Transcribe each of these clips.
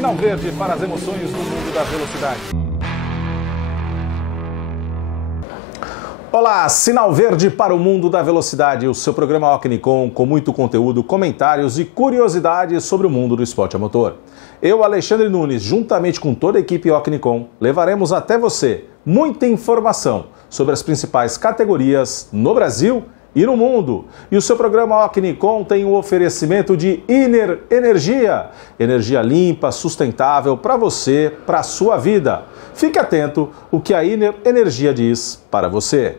Sinal verde para as emoções do mundo da velocidade. Olá, Sinal verde para o mundo da velocidade, o seu programa Ocnicom com muito conteúdo, comentários e curiosidades sobre o mundo do esporte a motor. Eu, Alexandre Nunes, juntamente com toda a equipe Ocnicom, levaremos até você muita informação sobre as principais categorias no Brasil e no mundo. E o seu programa Ocnicom tem um oferecimento de Iner Energia. Energia limpa, sustentável para você, para a sua vida. Fique atento o que a Iner Energia diz para você.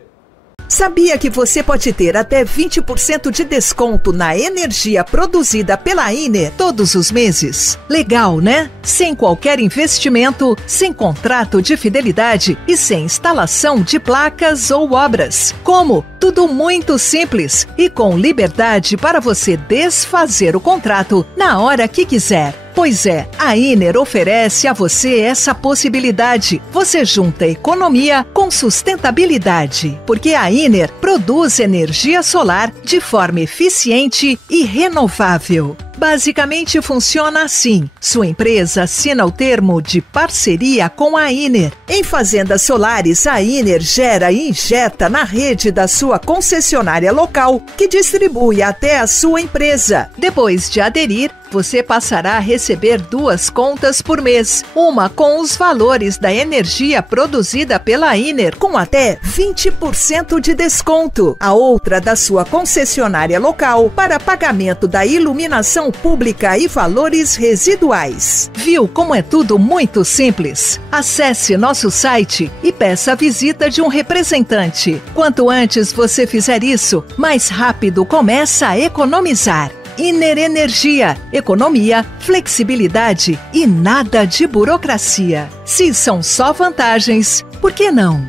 Sabia que você pode ter até 20% de desconto na energia produzida pela Iner todos os meses? Legal, né? Sem qualquer investimento, sem contrato de fidelidade e sem instalação de placas ou obras. Como? Tudo muito simples e com liberdade para você desfazer o contrato na hora que quiser. Pois é, a Iner oferece a você essa possibilidade. Você junta economia com sustentabilidade, porque a Iner produz energia solar de forma eficiente e renovável. Basicamente funciona assim. Sua empresa assina o termo de parceria com a Iner. Em fazendas solares, a Iner gera e injeta na rede da sua concessionária local, que distribui até a sua empresa. Depois de aderir, você passará a receber 2 contas por mês. Uma com os valores da energia produzida pela Iner, com até 20% de desconto. A outra da sua concessionária local, para pagamento da iluminação pública e valores residuais. Viu como é tudo muito simples? Acesse nosso site e peça a visita de um representante. Quanto antes você fizer isso, mais rápido começa a economizar. Iner Energia, economia, flexibilidade e nada de burocracia. Se são só vantagens, por que não?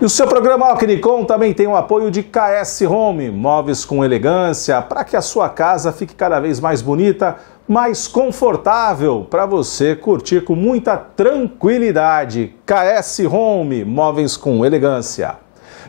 E o seu programa Ocnicom também tem o apoio de KS Home, móveis com elegância, para que a sua casa fique cada vez mais bonita, mais confortável, para você curtir com muita tranquilidade. KS Home, móveis com elegância.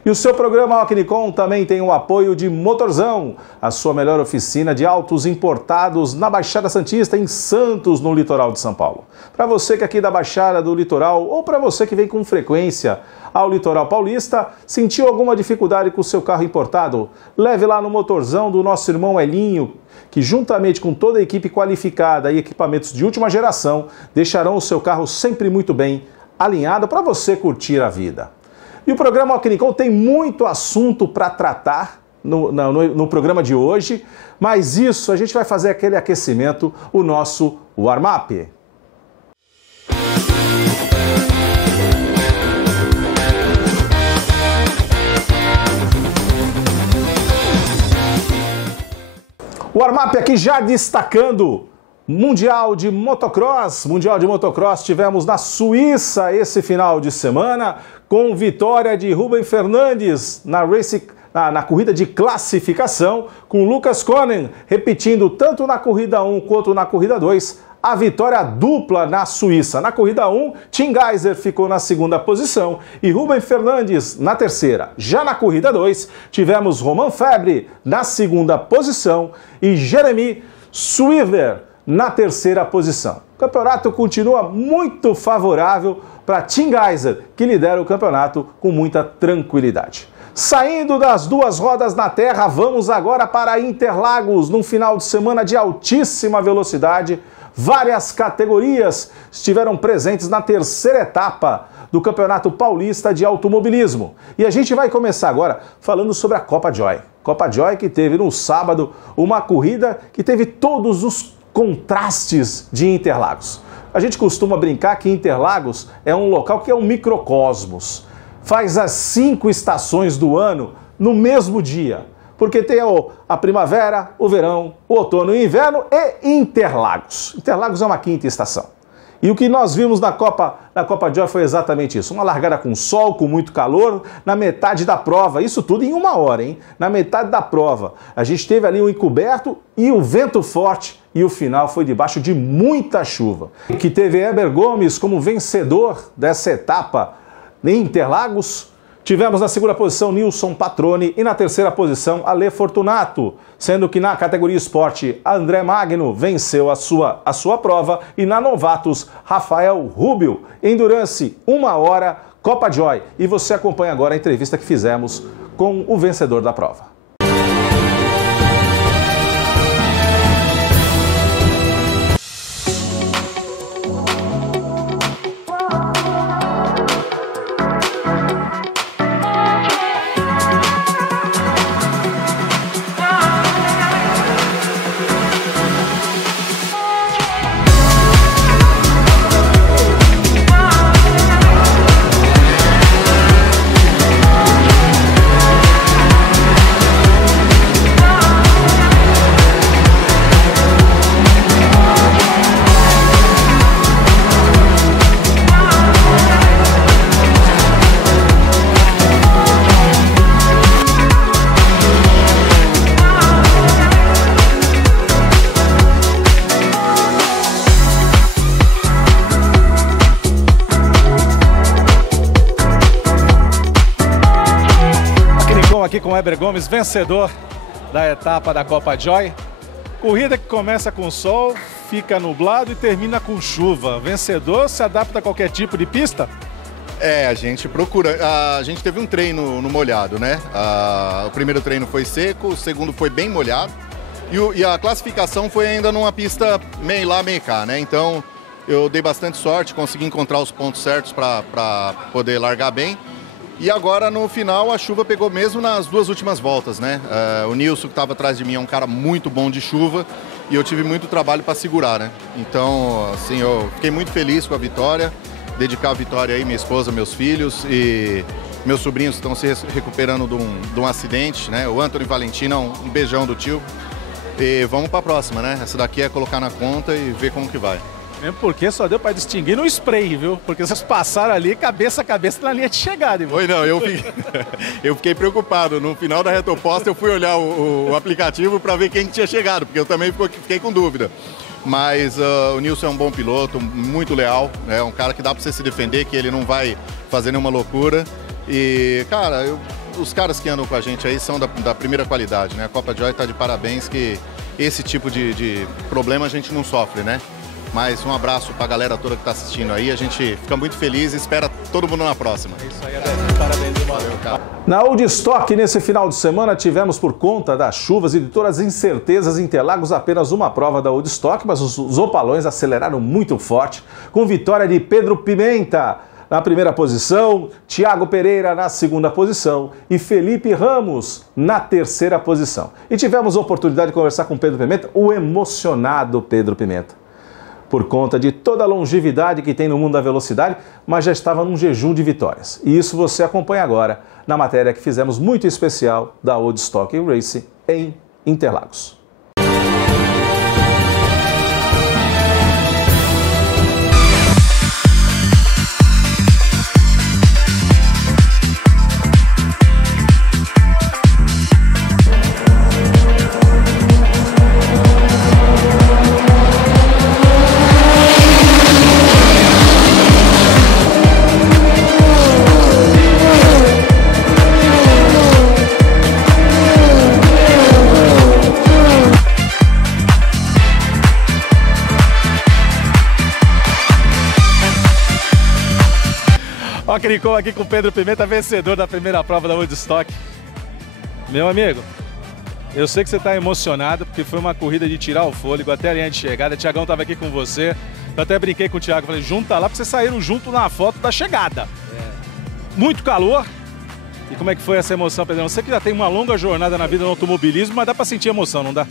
E o seu programa Ocnicom também tem o apoio de Motorzão, a sua melhor oficina de autos importados na Baixada Santista, em Santos, no litoral de São Paulo. Para você que é aqui da Baixada do Litoral ou para você que vem com frequência ao litoral paulista, sentiu alguma dificuldade com o seu carro importado? Leve lá no Motorzão do nosso irmão Elinho, que juntamente com toda a equipe qualificada e equipamentos de última geração, deixarão o seu carro sempre muito bem alinhado para você curtir a vida. E o programa Ocnicom tem muito assunto para tratar no programa de hoje, mas isso a gente vai fazer aquele aquecimento, o nosso warm-up. O warm-up aqui já destacando Mundial de Motocross. Mundial de Motocross tivemos na Suíça esse final de semana, com vitória de Rubem Fernandes na corrida de classificação, com Lucas Konen repetindo tanto na corrida 1 quanto na corrida 2, a vitória dupla na Suíça. Na corrida 1, Tim Gajser ficou na segunda posição e Rubem Fernandes na terceira. Já na corrida 2, tivemos Romain Febvre na segunda posição e Jeremy Swiver na terceira posição. O campeonato continua muito favorável para Tim Gajser, que lidera o campeonato com muita tranquilidade. Saindo das 2 rodas na terra, vamos agora para Interlagos, num final de semana de altíssima velocidade. Várias categorias estiveram presentes na terceira etapa do Campeonato Paulista de Automobilismo. E a gente vai começar agora falando sobre a Copa Joy. Copa Joy que teve no sábado uma corrida que teve todos os contrastes de Interlagos. A gente costuma brincar que Interlagos é um local que é um microcosmos. Faz as 5 estações do ano no mesmo dia. Porque tem a primavera, o verão, o outono e o inverno e Interlagos. Interlagos é uma 5ª estação. E o que nós vimos na Copa Joy foi exatamente isso. Uma largada com sol, com muito calor, na metade da prova. Isso tudo em 1 hora, hein? Na metade da prova. A gente teve ali um encoberto e o vento forte. E o final foi debaixo de muita chuva. Que teve Heber Gomes como vencedor dessa etapa em Interlagos. Tivemos na segunda posição Nilson Patroni e na terceira posição Ale Fortunato, sendo que na categoria esporte André Magno venceu a sua prova e na novatos Rafael Rubio. Endurance 1 hora, Copa Joy. E você acompanha agora a entrevista que fizemos com o vencedor da prova. Aqui com o Weber Gomes, vencedor da etapa da Copa Joy. Corrida que começa com sol, fica nublado e termina com chuva. Vencedor se adapta a qualquer tipo de pista? A gente procura. A gente teve um treino no molhado, né? O primeiro treino foi seco, o segundo foi bem molhado. E a classificação foi ainda numa pista meio lá, meio cá, né? Então eu dei bastante sorte, consegui encontrar os pontos certos para poder largar bem. E agora, no final, a chuva pegou mesmo nas duas últimas voltas, né? O Nilson, que estava atrás de mim, é um cara muito bom de chuva e eu tive muito trabalho para segurar, né? Então, assim, eu fiquei muito feliz com a vitória, dedicar a vitória aí, minha esposa, meus filhos e meus sobrinhos estão se recuperando de um acidente, né? O Antônio Valentina, um beijão do tio. E vamos para a próxima, né? Essa daqui é colocar na conta e ver como que vai. Mesmo porque só deu para distinguir no spray, viu? Porque vocês passaram ali cabeça a cabeça na linha de chegada. Viu? Foi não, eu fiquei preocupado. No final da reta oposta eu fui olhar o aplicativo para ver quem tinha chegado, porque eu também fiquei com dúvida. Mas o Nilson é um bom piloto, muito leal, é um cara que dá para você se defender, que ele não vai fazer nenhuma loucura. E, cara, os caras que andam com a gente aí são da primeira qualidade, né? A Copa Joy tá de parabéns, que esse tipo de problema a gente não sofre, né? Mas um abraço para a galera toda que está assistindo aí. A gente fica muito feliz e espera todo mundo na próxima. É isso aí, parabéns, valeu, cara. Na Woodstock, nesse final de semana, tivemos, por conta das chuvas e de todas as incertezas, Interlagos apenas uma prova da Woodstock, mas os opalões aceleraram muito forte, com vitória de Pedro Pimenta na primeira posição, Thiago Pereira na segunda posição e Felipe Ramos na terceira posição. E tivemos a oportunidade de conversar com Pedro Pimenta, o emocionado Pedro Pimenta, por conta de toda a longevidade que tem no mundo da velocidade, mas já estava num jejum de vitórias. E isso você acompanha agora na matéria que fizemos muito especial da Woodstock Racing em Interlagos. Ó, Cricô aqui com o Pedro Pimenta, vencedor da primeira prova da Woodstock. Meu amigo, eu sei que você está emocionado, porque foi uma corrida de tirar o fôlego até a linha de chegada. O Thiagão estava aqui com você. Eu até brinquei com o Thiago, falei, junta lá, porque vocês saíram junto na foto da chegada. Muito calor. E como é que foi essa emoção, Pedro? Você que já tem uma longa jornada na vida no automobilismo, mas dá para sentir emoção, não dá?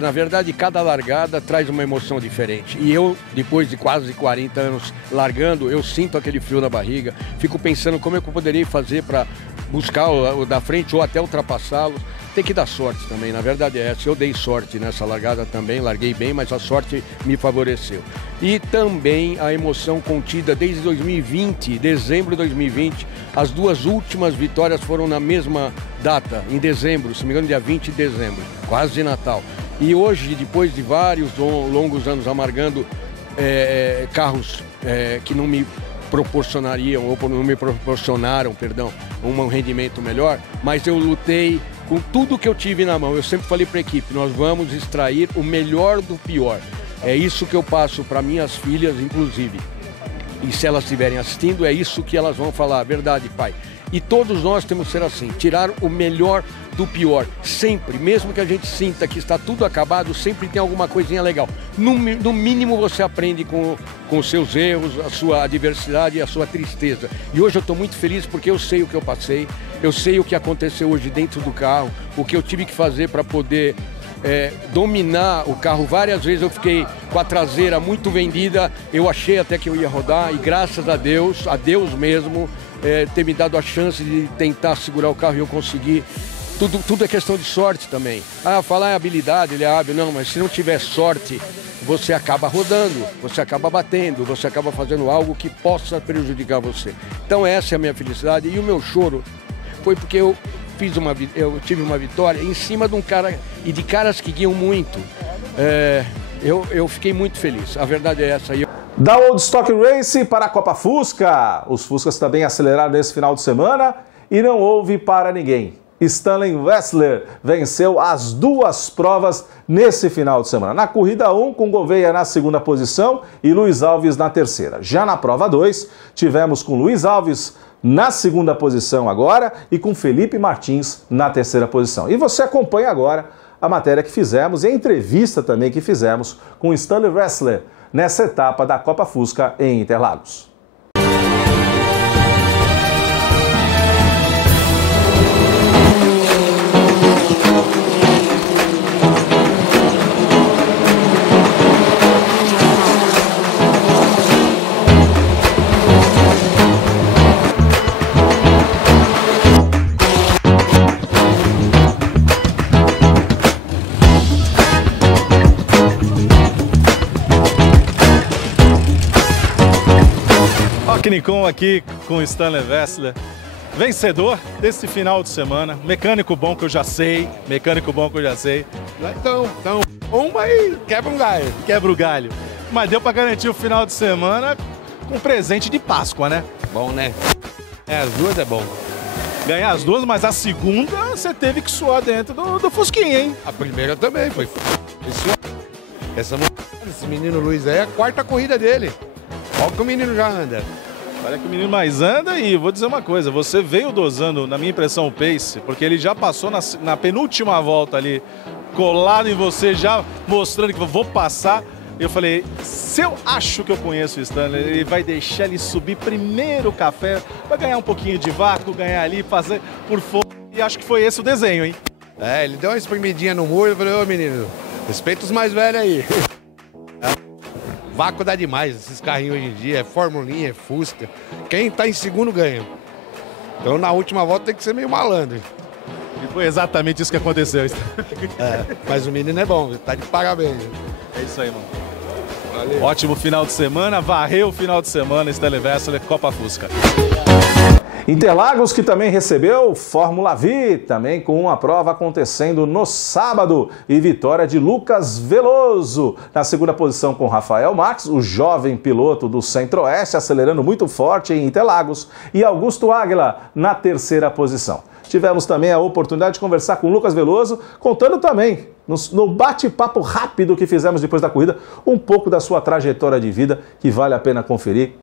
Na verdade, cada largada traz uma emoção diferente. E eu, depois de quase 40 anos largando, eu sinto aquele frio na barriga. Fico pensando como é que eu poderia fazer para buscar o da frente ou até ultrapassá-los. Tem que dar sorte também, na verdade é essa. Eu dei sorte nessa largada também, larguei bem, mas a sorte me favoreceu. E também a emoção contida desde 2020, dezembro de 2020. As duas últimas vitórias foram na mesma data, em dezembro, se não me engano, dia 20 de dezembro, quase de Natal. E hoje, depois de vários longos anos amargando carros que não me proporcionariam, ou não me proporcionaram, perdão, um rendimento melhor, mas eu lutei com tudo que eu tive na mão. Eu sempre falei para a equipe, nós vamos extrair o melhor do pior. É isso que eu passo para minhas filhas, inclusive. E se elas estiverem assistindo, é isso que elas vão falar, verdade, pai. E todos nós temos que ser assim, tirar o melhor do pior, sempre, mesmo que a gente sinta que está tudo acabado, sempre tem alguma coisinha legal. No mínimo você aprende com os seus erros, a sua adversidade e a sua tristeza. E hoje eu estou muito feliz porque eu sei o que eu passei, eu sei o que aconteceu hoje dentro do carro, o que eu tive que fazer para poder dominar o carro. Várias vezes eu fiquei com a traseira muito vendida, eu achei até que eu ia rodar e graças a Deus mesmo, ter me dado a chance de tentar segurar o carro e eu consegui. Tudo é questão de sorte também. Falar é habilidade, ele é hábil. Não, mas se não tiver sorte, você acaba rodando, você acaba batendo, você acaba fazendo algo que possa prejudicar você. Então essa é a minha felicidade e o meu choro foi porque eu tive uma vitória em cima de um cara e de caras que guiam muito. Eu fiquei muito feliz, a verdade é essa. Da Old Stock Race para a Copa Fusca. Os Fuscas também aceleraram nesse final de semana e não houve para ninguém. Stanley Wessler venceu as duas provas nesse final de semana. Na corrida 1, com Gouveia na segunda posição e Luiz Alves na terceira. Já na prova 2, tivemos com Luiz Alves na segunda posição agora e com Felipe Martins na terceira posição. E você acompanha agora a matéria que fizemos e a entrevista também que fizemos com Stanley Wessler nessa etapa da Copa Fusca em Interlagos. Nikon aqui com o Stanley Wessler, vencedor desse final de semana, mecânico bom que eu já sei, Então, mas quebra um galho. Quebra o galho, mas deu pra garantir o final de semana com presente de Páscoa, né? Bom, né? As duas é bom. Ganhar as duas, mas a segunda você teve que suar dentro do Fusquinha, hein? A primeira também foi. Esse menino Luiz aí é a quarta corrida dele. Olha que o menino já anda. Olha que o menino mais anda e vou dizer uma coisa, você veio dosando, na minha impressão, o pace, porque ele já passou na penúltima volta ali, colado em você, já mostrando que eu vou passar. Eu falei, se eu acho que eu conheço o Stanley, ele vai deixar ele subir primeiro o café, vai ganhar um pouquinho de vácuo, ganhar ali, fazer por fora, e acho que foi esse o desenho, hein? Ele deu uma espremidinha no muro e falei, ô menino, respeita os mais velhos aí. Vácuo dá demais, esses carrinhos hoje em dia, é formulinha, é Fusca. Quem tá em segundo ganha. Então na última volta tem que ser meio malandro. E foi exatamente isso que aconteceu. Mas o menino é bom, tá de parabéns. É isso aí, mano. Valeu. Ótimo final de semana, varreu o final de semana, Stanley Wessler, Copa Fusca. Interlagos, que também recebeu Fórmula V, também com uma prova acontecendo no sábado. E vitória de Lucas Veloso na segunda posição com Rafael Marques, o jovem piloto do Centro-Oeste, acelerando muito forte em Interlagos. E Augusto Águila na terceira posição. Tivemos também a oportunidade de conversar com o Lucas Veloso, contando também, no bate-papo rápido que fizemos depois da corrida, um pouco da sua trajetória de vida, que vale a pena conferir.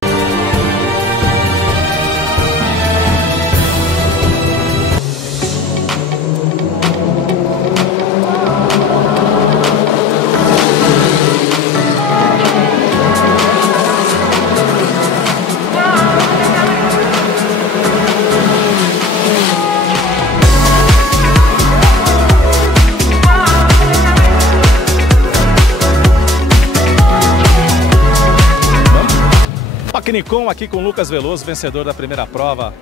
Nikon aqui com o Lucas Veloso, vencedor da primeira prova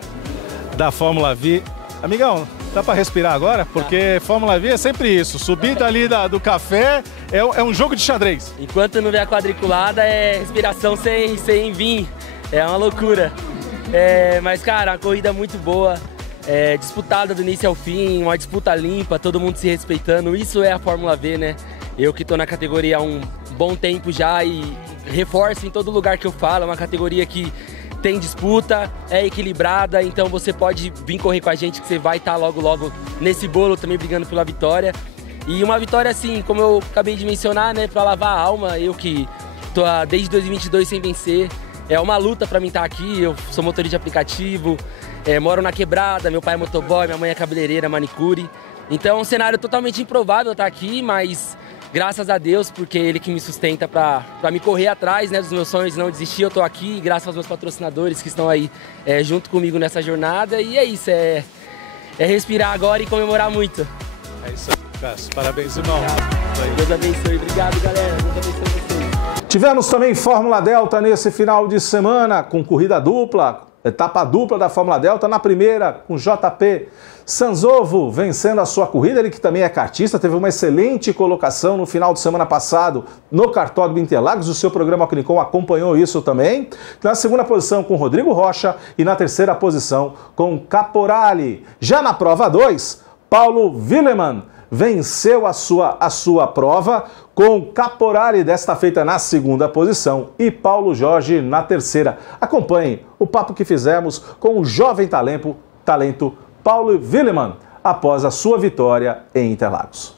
da Fórmula V. Amigão, dá para respirar agora? Porque Fórmula V é sempre isso, subida ali do café é um jogo de xadrez. Enquanto não vê a quadriculada é respiração sem vir, é uma loucura. Mas cara, a corrida muito boa, disputada do início ao fim, uma disputa limpa, todo mundo se respeitando, isso é a Fórmula V, né? Eu que tô na categoria há um bom tempo já e reforço em todo lugar que eu falo, é uma categoria que tem disputa, é equilibrada, então você pode vir correr com a gente que você vai estar logo nesse bolo também brigando pela vitória. E uma vitória assim, como eu acabei de mencionar, né, para lavar a alma, eu que tô desde 2022 sem vencer, é uma luta para mim estar aqui, eu sou motorista de aplicativo, moro na quebrada, meu pai é motoboy, minha mãe é cabeleireira, manicure, então é um cenário totalmente improvável estar aqui, mas graças a Deus, porque ele que me sustenta para me correr atrás, né, dos meus sonhos, não desistir, eu tô aqui, graças aos meus patrocinadores que estão aí junto comigo nessa jornada, e é isso, é respirar agora e comemorar muito. É isso aí, Cássio. Parabéns, irmão. Deus abençoe. Obrigado, galera. Deus abençoe vocês. Tivemos também Fórmula Delta nesse final de semana, com corrida dupla, etapa dupla da Fórmula Delta. Na primeira, com JP Sanzovo vencendo a sua corrida, ele que também é kartista, teve uma excelente colocação no final de semana passado no Cartódromo Interlagos, o seu programa Alquinicom acompanhou isso também. Na segunda posição com Rodrigo Rocha e na terceira posição com Caporali. Já na prova 2, Paulo Willemann venceu a sua prova com Caporali, desta feita na segunda posição, e Paulo Jorge na terceira. Acompanhe o papo que fizemos com o jovem talento Paulo Willemann após a sua vitória em Interlagos.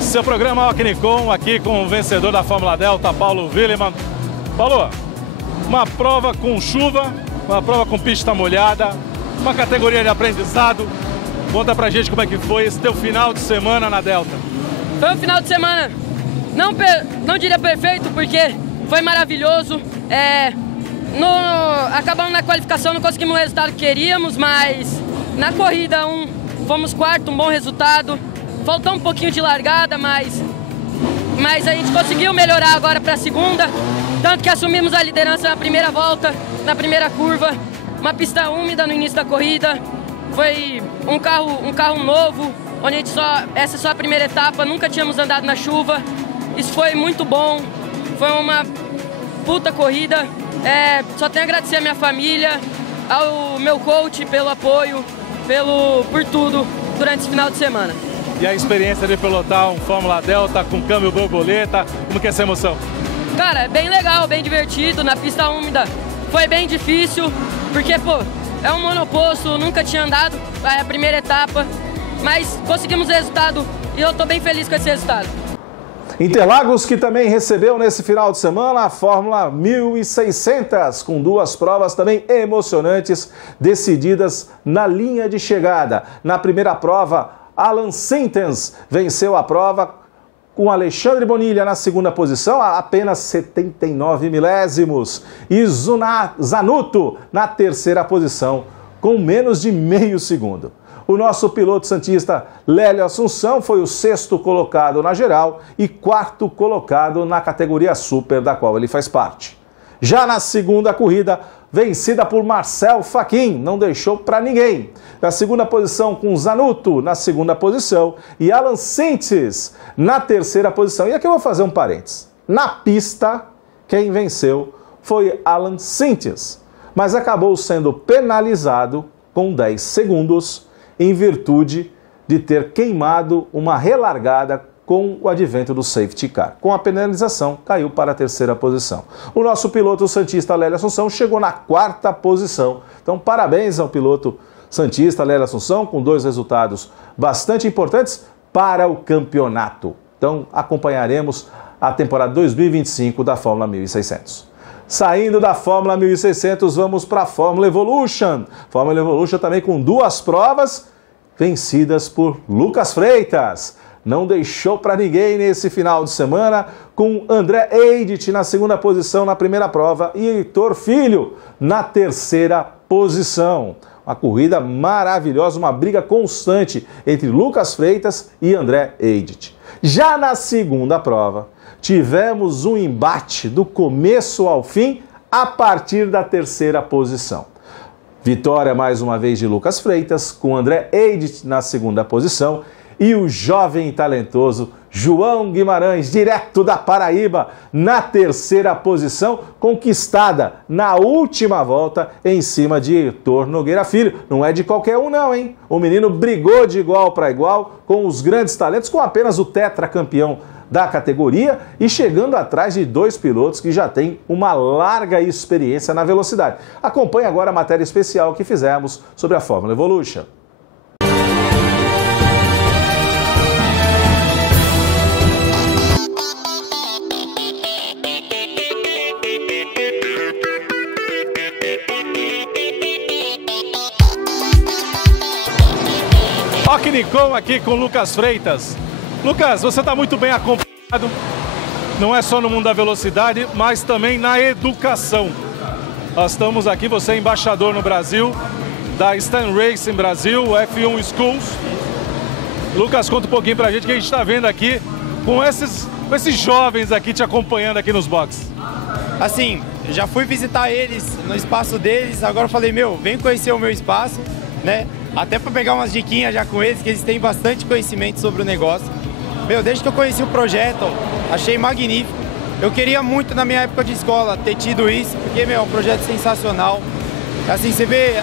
Seu programa Alquinicom, aqui com o vencedor da Fórmula Delta, Paulo Willemann. Paulo, uma prova com chuva, uma prova com pista molhada, uma categoria de aprendizado. Conta pra gente como é que foi esse teu final de semana na Delta. Foi um final de semana, não diria perfeito, porque foi maravilhoso. Acabamos na qualificação, não conseguimos o resultado que queríamos, mas na corrida fomos quarto, um bom resultado. Faltou um pouquinho de largada, mas a gente conseguiu melhorar agora para a segunda. Tanto que assumimos a liderança na primeira volta, na primeira curva. Uma pista úmida no início da corrida. Foi um carro novo, onde essa é só a primeira etapa, nunca tínhamos andado na chuva. Isso foi muito bom, foi uma puta corrida. Só tenho a agradecer a minha família, ao meu coach pelo apoio, por tudo durante esse final de semana. E a experiência de pilotar um Fórmula Delta com câmbio borboleta, como que é essa emoção? Cara, é bem legal, bem divertido, na pista úmida foi bem difícil, porque, pô, é um monoposto, nunca tinha andado, é a primeira etapa, mas conseguimos o resultado e eu tô bem feliz com esse resultado. Interlagos, que também recebeu nesse final de semana a Fórmula 1600, com duas provas também emocionantes, decididas na linha de chegada. Na primeira prova, Alan Sintens venceu a prova com Alexandre Bonilha na segunda posição, a apenas 79 milésimos. E Zanotto na terceira posição, com menos de meio segundo. O nosso piloto santista Lélio Assunção foi o sexto colocado na geral e quarto colocado na categoria Super, da qual ele faz parte. Já na segunda corrida, vencida por Marcel Faquin, não deixou para ninguém. Na segunda posição com Zanotto, na segunda posição, e Alan Sintens na terceira posição. E aqui eu vou fazer um parênteses. Na pista, quem venceu foi Alan Sintens, mas acabou sendo penalizado com 10 segundos em virtude de ter queimado uma relargada com o advento do safety car. Com a penalização, caiu para a terceira posição. O nosso piloto santista Lélio Assunção chegou na quarta posição. Então, parabéns ao piloto santista Lélio Assunção, com dois resultados bastante importantes para o campeonato. Então acompanharemos a temporada 2025 da Fórmula 1600. Saindo da Fórmula 1600, vamos para a Fórmula Evolution. Fórmula Evolution também com 2 provas vencidas por Lucas Freitas. Não deixou para ninguém nesse final de semana, com André Eidit na segunda posição na primeira prova e Heitor Filho na terceira posição. Uma corrida maravilhosa, uma briga constante entre Lucas Freitas e André Eidit. Já na segunda prova, tivemos um embate do começo ao fim a partir da terceira posição. Vitória mais uma vez de Lucas Freitas, com André Eidit na segunda posição e o jovem e talentoso João Guimarães, direto da Paraíba, na terceira posição, conquistada na última volta em cima de Heitor Nogueira Filho. Não é de qualquer um não, hein? O menino brigou de igual para igual com os grandes talentos, com apenas o tetracampeão da categoria e chegando atrás de 2 pilotos que já têm uma larga experiência na velocidade. Acompanhe agora a matéria especial que fizemos sobre a Fórmula Evolution. Rock Nicol aqui com Lucas Freitas. Lucas, você está muito bem acompanhado, não é só no mundo da velocidade, mas também na educação. Nós estamos aqui, você é embaixador no Brasil, da Stem Racing Brasil, F1 Schools. Lucas, conta um pouquinho pra gente o que a gente está vendo aqui com esses jovens aqui te acompanhando aqui nos boxes. Assim, já fui visitar eles no espaço deles, agora eu falei, vem conhecer o meu espaço, né? Até para pegar umas diquinhas já com eles, que eles têm bastante conhecimento sobre o negócio. Desde que eu conheci o projeto, achei magnífico. Eu queria muito na minha época de escola ter tido isso, porque, é um projeto sensacional. Assim, você vê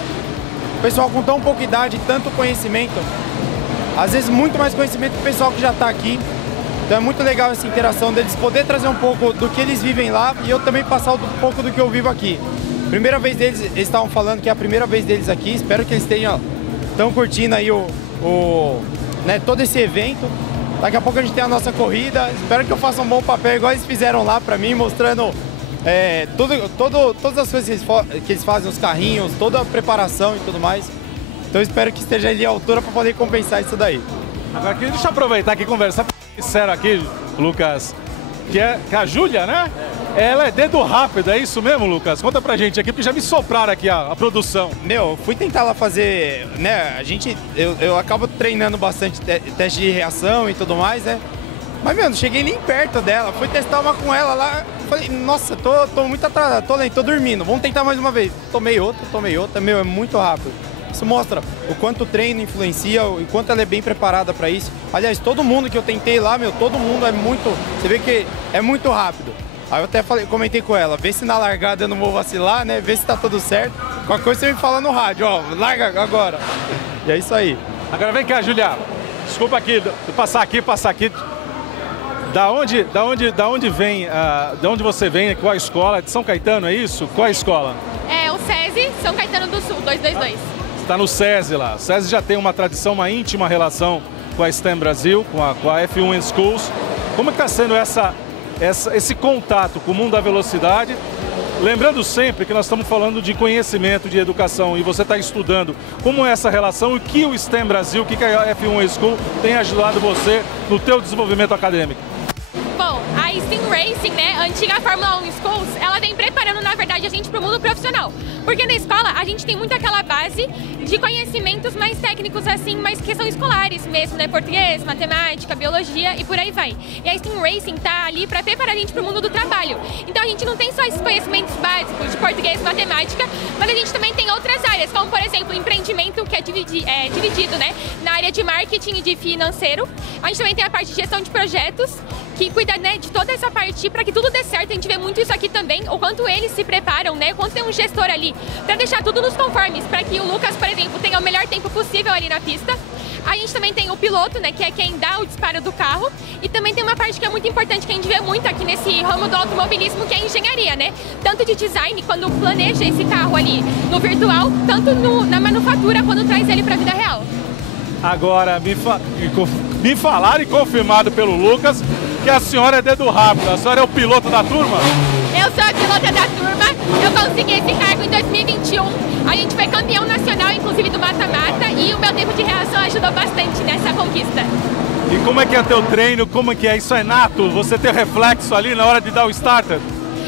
o pessoal com tão pouca idade, tanto conhecimento, às vezes muito mais conhecimento que o pessoal que já está aqui. Então é muito legal essa interação deles, poder trazer um pouco do que eles vivem lá e eu também passar um pouco do que eu vivo aqui. Primeira vez deles, eles estavam falando que é a primeira vez deles aqui, espero que eles estão curtindo aí todo esse evento. Daqui a pouco a gente tem a nossa corrida, espero que eu faça um bom papel igual eles fizeram lá pra mim, mostrando todas as coisas que eles fazem, os carrinhos, toda a preparação e tudo mais. Então espero que esteja ali à altura para poder compensar isso daí. Agora deixa eu aproveitar aqui e conversar. Disseram aqui, Lucas, que a Júlia, né? Ela é dedo rápido, é isso mesmo, Lucas? Conta pra gente aqui, porque já me sopraram aqui a produção. Fui tentar lá fazer, né? Eu acabo treinando bastante teste de reação e tudo mais, né? Mas, não cheguei nem perto dela. Fui testar uma com ela lá. Falei, nossa, tô muito atrasado, tô lento, tô dormindo. Vamos tentar mais uma vez. Tomei outra. É muito rápido. Isso mostra o quanto o treino influencia, o quanto ela é bem preparada para isso. Aliás, todo mundo que eu tentei lá, todo mundo é muito... Você vê que é muito rápido. Aí eu até comentei com ela, vê se na largada eu não vou vacilar, né? Vê se tá tudo certo. Qualquer coisa você me fala no rádio, larga agora. E é isso aí. Agora vem cá, Julia. Desculpa aqui, passar aqui. Da onde você vem? Qual a escola? De São Caetano, é isso? Qual a escola? É o SESI, São Caetano do Sul, 222. Você está no SESI lá. O SESI já tem uma tradição, uma íntima relação com a STEM Brasil, com a F1 Schools. Como é que está sendo esse contato com o mundo da velocidade? Lembrando sempre que nós estamos falando de conhecimento, de educação, e você está estudando como é essa relação e o que o STEM Brasil, o que a F1 School tem ajudado você no teu desenvolvimento acadêmico. Bom, a STEM Racing, né, a antiga Fórmula 1 Schools, ela vem preparando, na verdade, a gente para o mundo profissional. Porque na escola a gente tem muito aquela base de conhecimentos mais técnicos, assim, mas que são escolares mesmo, né? Português, matemática, biologia e por aí vai. E a STEM Racing tá ali para preparar a gente para o mundo do trabalho. Então a gente não tem só esses conhecimentos básicos de português e matemática, mas a gente também tem outras áreas, como por exemplo, empreendimento, que é dividido, né? Na área de marketing e de financeiro. A gente também tem a parte de gestão de projetos, que cuida, né, de toda essa parte para que tudo dê certo. A gente vê muito isso aqui também, o quanto eles se preparam, né? O quanto tem um gestor ali para deixar tudo nos conformes, para que o Lucas, por exemplo, tenha o melhor tempo possível ali na pista. A gente também tem o piloto, né, que é quem dá o disparo do carro, e também tem uma parte que é muito importante, que a gente vê muito aqui nesse ramo do automobilismo, que é a engenharia, né? Tanto de design, quando planeja esse carro ali no virtual, tanto na manufatura, quando traz ele para a vida real. Agora, Me falaram e confirmado pelo Lucas que a senhora é dedo rápido, a senhora é o piloto da turma? Eu sou a pilota da turma, eu consegui esse cargo em 2021. A gente foi campeão nacional, inclusive do mata-mata, e o meu tempo de reação ajudou bastante nessa conquista. E como é que é teu treino? Como é que é? Isso é nato? Você tem reflexo ali na hora de dar o starter?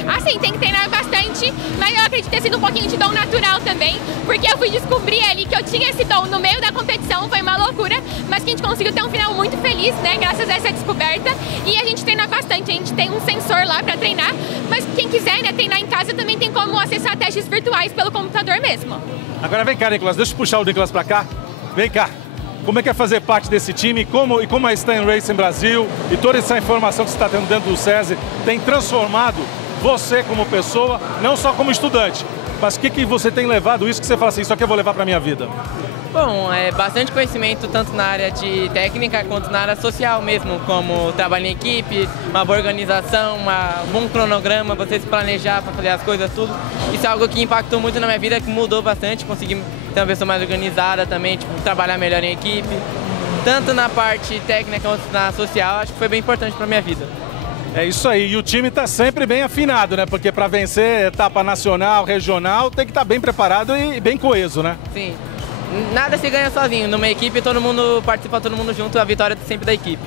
Assim, tem que treinar bastante, mas eu acredito ter sido um pouquinho de dom natural também, porque eu fui descobrir ali que eu tinha esse dom no meio da competição, foi uma loucura, mas que a gente conseguiu ter um final muito feliz, né, graças a essa descoberta, e a gente treina bastante, a gente tem um sensor lá pra treinar, mas quem quiser, né, treinar em casa também tem como acessar testes virtuais pelo computador mesmo. Agora vem cá, Nicolas, deixa eu puxar o Nicolas pra cá, vem cá. Como é que é fazer parte desse time e como a Stan Racing Brasil e toda essa informação que você está tendo dentro do SESI tem transformado você como pessoa, não só como estudante, mas o que você tem levado isso que você fala assim, isso aqui eu vou levar para a minha vida? Bom, é bastante conhecimento tanto na área de técnica quanto na área social mesmo, como trabalho em equipe, uma boa organização, um bom cronograma, você se planejar para fazer as coisas, tudo. Isso é algo que impactou muito na minha vida, que mudou bastante, consegui ser uma pessoa mais organizada também, tipo, trabalhar melhor em equipe. Tanto na parte técnica quanto na social, acho que foi bem importante para minha vida. É isso aí, e o time está sempre bem afinado, né? Porque para vencer etapa nacional, regional, tem que estar bem preparado e bem coeso, né? Sim. Nada se ganha sozinho. Numa equipe, todo mundo participa, todo mundo junto, a vitória é sempre da equipe.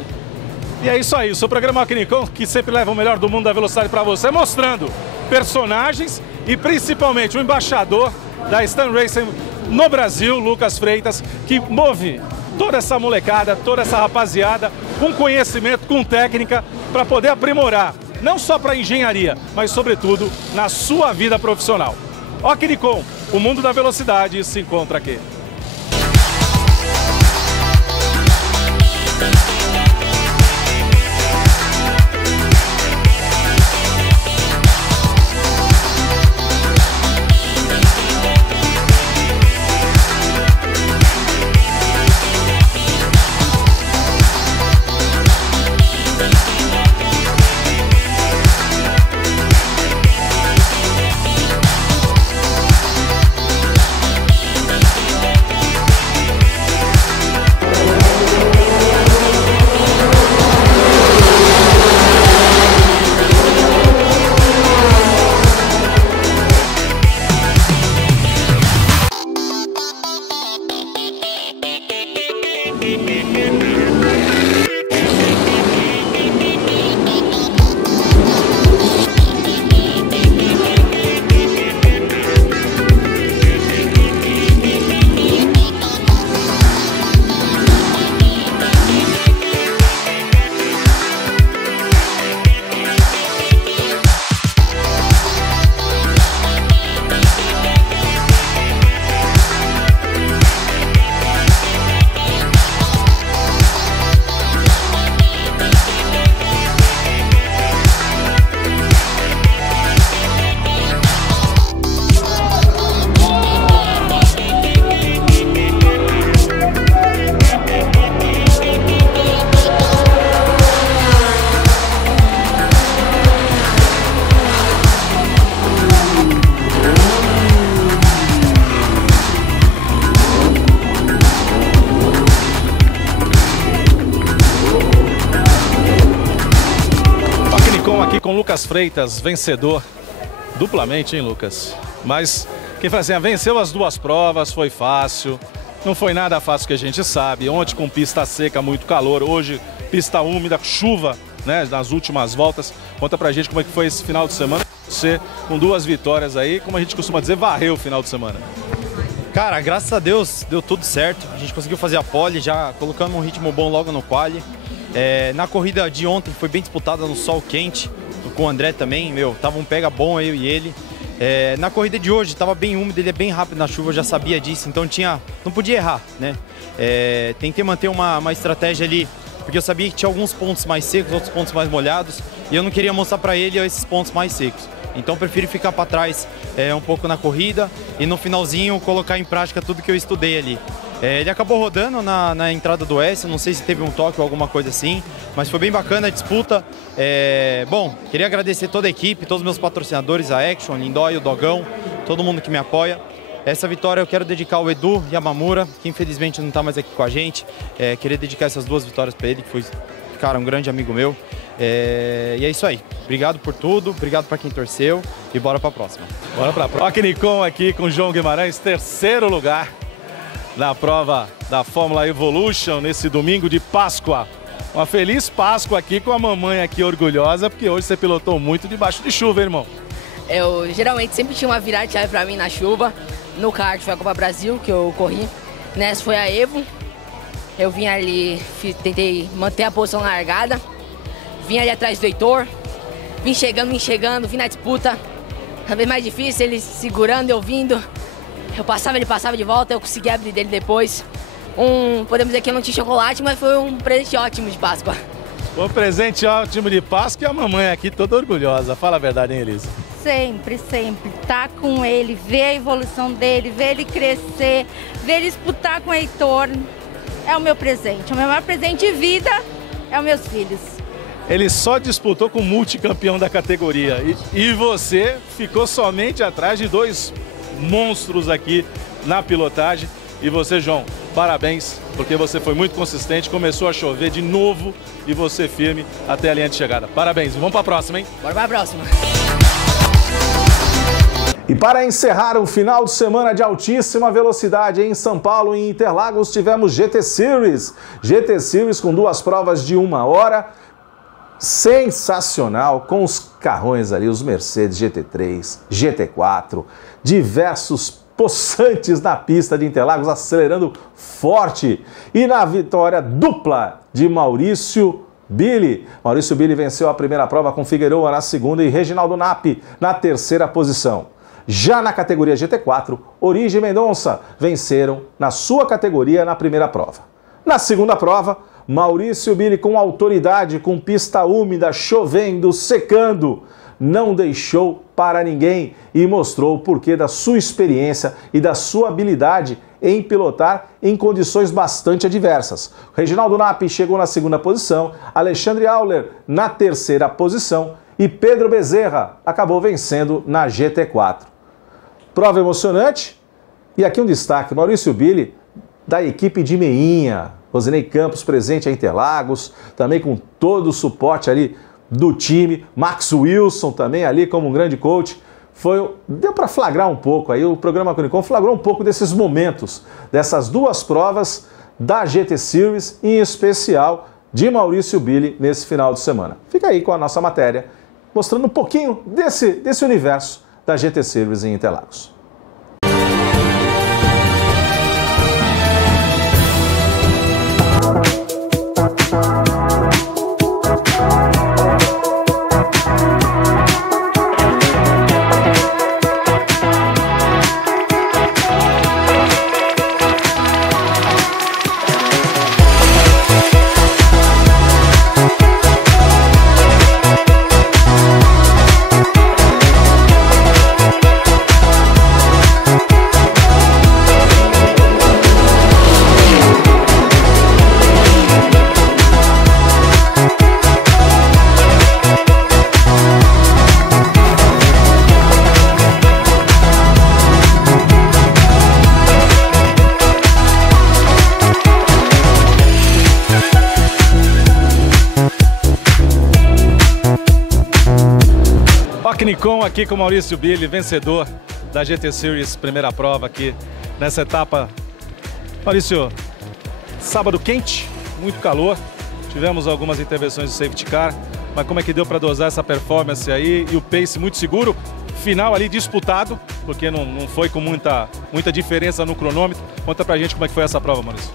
E é isso aí, o seu programa Alquinicon, que sempre leva o melhor do mundo da velocidade para você, mostrando personagens e principalmente o embaixador da Stan Racing no Brasil, Lucas Freitas, que move toda essa molecada, toda essa rapaziada com conhecimento, com técnica, para poder aprimorar, não só para a engenharia, mas sobretudo na sua vida profissional. Alquinicon, o mundo da velocidade se encontra aqui. Com Lucas Freitas, vencedor duplamente, hein, Lucas? Mas quem fala assim, venceu as duas provas, foi fácil, não foi nada fácil que a gente sabe. Ontem com pista seca, muito calor, hoje pista úmida, chuva, né, nas últimas voltas. Conta pra gente como é que foi esse final de semana, você com duas vitórias aí, como a gente costuma dizer, varreu o final de semana. Cara, graças a Deus deu tudo certo, a gente conseguiu fazer a pole, já colocando um ritmo bom logo no quali. Na corrida de ontem foi bem disputada no sol quente, com o André também, tava um pega bom eu e ele. Na corrida de hoje tava bem úmido, ele é bem rápido na chuva, eu já sabia disso, então não podia errar, né? Tentei manter uma estratégia ali, porque eu sabia que tinha alguns pontos mais secos, outros pontos mais molhados, e eu não queria mostrar para ele esses pontos mais secos. Então eu prefiro ficar para trás um pouco na corrida e no finalzinho colocar em prática tudo que eu estudei ali. Ele acabou rodando na entrada do S, não sei se teve um toque ou alguma coisa assim, mas foi bem bacana a disputa. Bom, queria agradecer toda a equipe, todos os meus patrocinadores, a Action, Lindói, o Dogão, todo mundo que me apoia. Essa vitória eu quero dedicar ao Edu Yamamura, que infelizmente não está mais aqui com a gente. Queria dedicar essas 2 vitórias para ele, que foi, cara, um grande amigo meu. E é isso aí. Obrigado por tudo, obrigado para quem torceu e bora para a próxima. Bora para a próxima. Roque Nicon aqui com João Guimarães, 3º lugar na prova da Fórmula Evolution nesse domingo de Páscoa. Uma feliz Páscoa aqui com a mamãe aqui orgulhosa, porque hoje você pilotou muito debaixo de chuva, hein, irmão? Eu geralmente sempre tinha uma virada de chave pra mim na chuva. No kart foi a Copa Brasil que eu corri. Nessa foi a Evo. Eu vim ali, tentei manter a posição na largada. Vim ali atrás do Heitor. Vim chegando, vim na disputa. Cada vez mais difícil, ele segurando, eu vindo. Eu passava, ele passava de volta, eu consegui abrir dele depois. Podemos dizer que eu não tinha chocolate, mas foi um presente ótimo de Páscoa. Um presente ótimo de Páscoa e a mamãe aqui toda orgulhosa. Fala a verdade, hein, Elisa? Sempre, sempre. Tá com ele, ver a evolução dele, ver ele crescer, ver ele disputar com o Heitor. É o meu presente. O meu maior presente de vida é os meus filhos. Ele só disputou com o multicampeão da categoria. E você ficou somente atrás de 2 monstros aqui na pilotagem. E você, João, parabéns, porque você foi muito consistente, começou a chover de novo e você firme até a linha de chegada. Parabéns, vamos para a próxima, hein? Bora para a próxima. E para encerrar um final de semana de altíssima velocidade em São Paulo e em Interlagos, tivemos GT Series. GT Series com 2 provas de 1 hora. Sensacional, com os carrões ali, os Mercedes GT3, GT4, diversos possantes na pista de Interlagos, acelerando forte. E na vitória dupla de Maurício Billy. Maurício Billy venceu a primeira prova com Figueroa na segunda e Reginaldo Napi na 3ª posição. Já na categoria GT4, Origi e Mendonça venceram na sua categoria na primeira prova. Na segunda prova, Maurício Billy com autoridade, com pista úmida, chovendo, secando, não deixou para ninguém e mostrou o porquê da sua experiência e da sua habilidade em pilotar em condições bastante adversas. Reginaldo Napi chegou na 2ª posição, Alexandre Auler na 3ª posição e Pedro Bezerra acabou vencendo na GT4. Prova emocionante e aqui um destaque, Maurício Billy da equipe de Meinha, Rosinei Campos presente em Interlagos, também com todo o suporte ali do time, Max Wilson também ali como um grande coach. Deu para flagrar um pouco aí, o programa Conicom flagrou um pouco desses momentos, dessas 2 provas da GT Series, em especial de Maurício Billy nesse final de semana. Fica aí com a nossa matéria, mostrando um pouquinho desse universo da GT Series em Interlagos. Nicon aqui com Maurício Billy, vencedor da GT Series, primeira prova aqui nessa etapa. Maurício, sábado quente, muito calor, tivemos algumas intervenções de safety car, mas como é que deu para dosar essa performance aí e o pace muito seguro? Final ali disputado, porque não foi com muita diferença no cronômetro. Conta pra gente como é que foi essa prova, Maurício.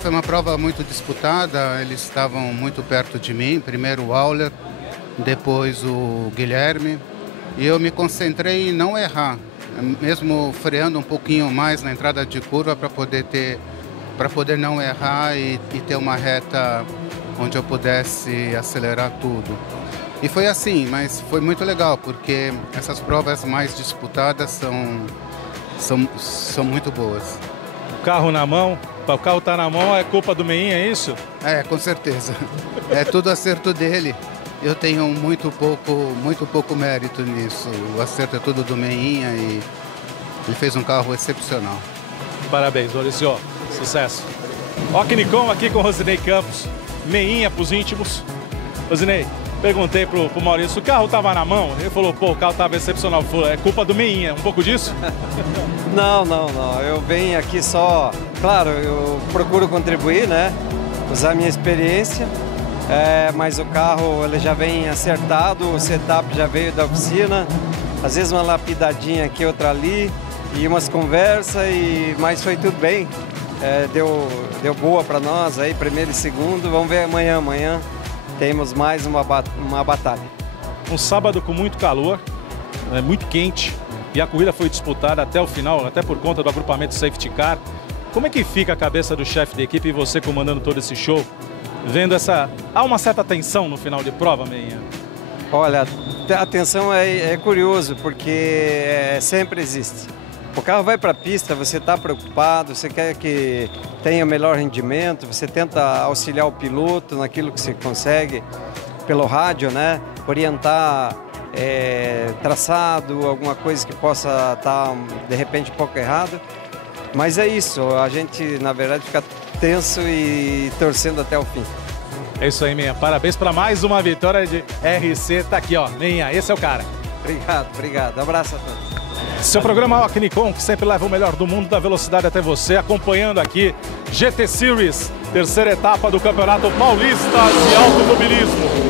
Foi uma prova muito disputada, eles estavam muito perto de mim, primeiro o Auler, depois o Guilherme. E eu me concentrei em não errar, mesmo freando um pouquinho mais na entrada de curva para poder não errar e ter uma reta onde eu pudesse acelerar tudo. E foi assim, mas foi muito legal, porque essas provas mais disputadas são muito boas. O carro na mão, o carro tá na mão, é culpa do Meinha, é isso? Com certeza. É tudo acerto dele. Eu tenho muito pouco mérito nisso. O acerto é tudo do Meinha Ele fez um carro excepcional. Parabéns, Maurício. Sucesso. Ocnicom aqui com Rosinei Campos, meinha pros íntimos. Rosinei, perguntei pro Maurício, o carro tava na mão? Ele falou, pô, o carro tava excepcional. Falou, é culpa do meinha, um pouco disso? Não. Eu venho aqui só, claro, eu procuro contribuir, né? Usar minha experiência, mas o carro ele já vem acertado, o setup já veio da oficina, às vezes uma lapidadinha aqui, outra ali, e umas conversas, mas foi tudo bem. Deu boa para nós aí, primeiro e segundo. Vamos ver amanhã temos mais uma batalha. Um sábado com muito calor, muito quente, e a corrida foi disputada até o final, até por conta do agrupamento safety car. Como é que fica a cabeça do chefe da equipe e você comandando todo esse show, vendo há uma certa tensão no final de prova, Meinha? Olha, a tensão é curioso, porque sempre existe. O carro vai para a pista, você está preocupado, você quer que tenha melhor rendimento, você tenta auxiliar o piloto naquilo que você consegue pelo rádio, né? Orientar traçado, alguma coisa que possa estar de repente um pouco errado. Mas é isso, a gente na verdade fica tenso e torcendo até o fim. É isso aí, Meinha. Parabéns para mais uma vitória de RC. Tá aqui, ó. Meinha, esse é o cara. Obrigado. Abraço a todos. Seu programa Ocnicom, que sempre leva o melhor do mundo da velocidade até você, acompanhando aqui GT Series, terceira etapa do Campeonato Paulista de Automobilismo.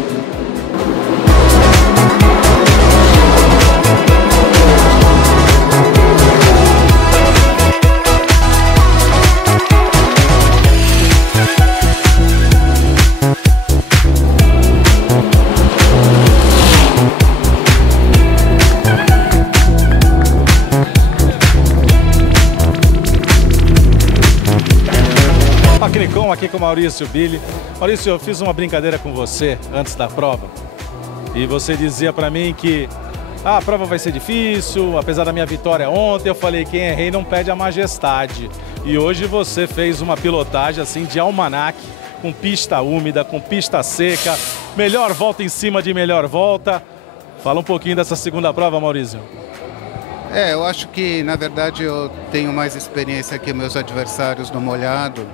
Ocnicom aqui com o Maurício Billy. Maurício, eu fiz uma brincadeira com você antes da prova e você dizia para mim que a prova vai ser difícil, apesar da minha vitória ontem. Eu falei, quem é rei não perde a majestade. E hoje você fez uma pilotagem assim de almanaque, com pista úmida, com pista seca, melhor volta em cima de melhor volta. Fala um pouquinho dessa segunda prova, Maurício. Eu acho que na verdade eu tenho mais experiência que meus adversários no molhado.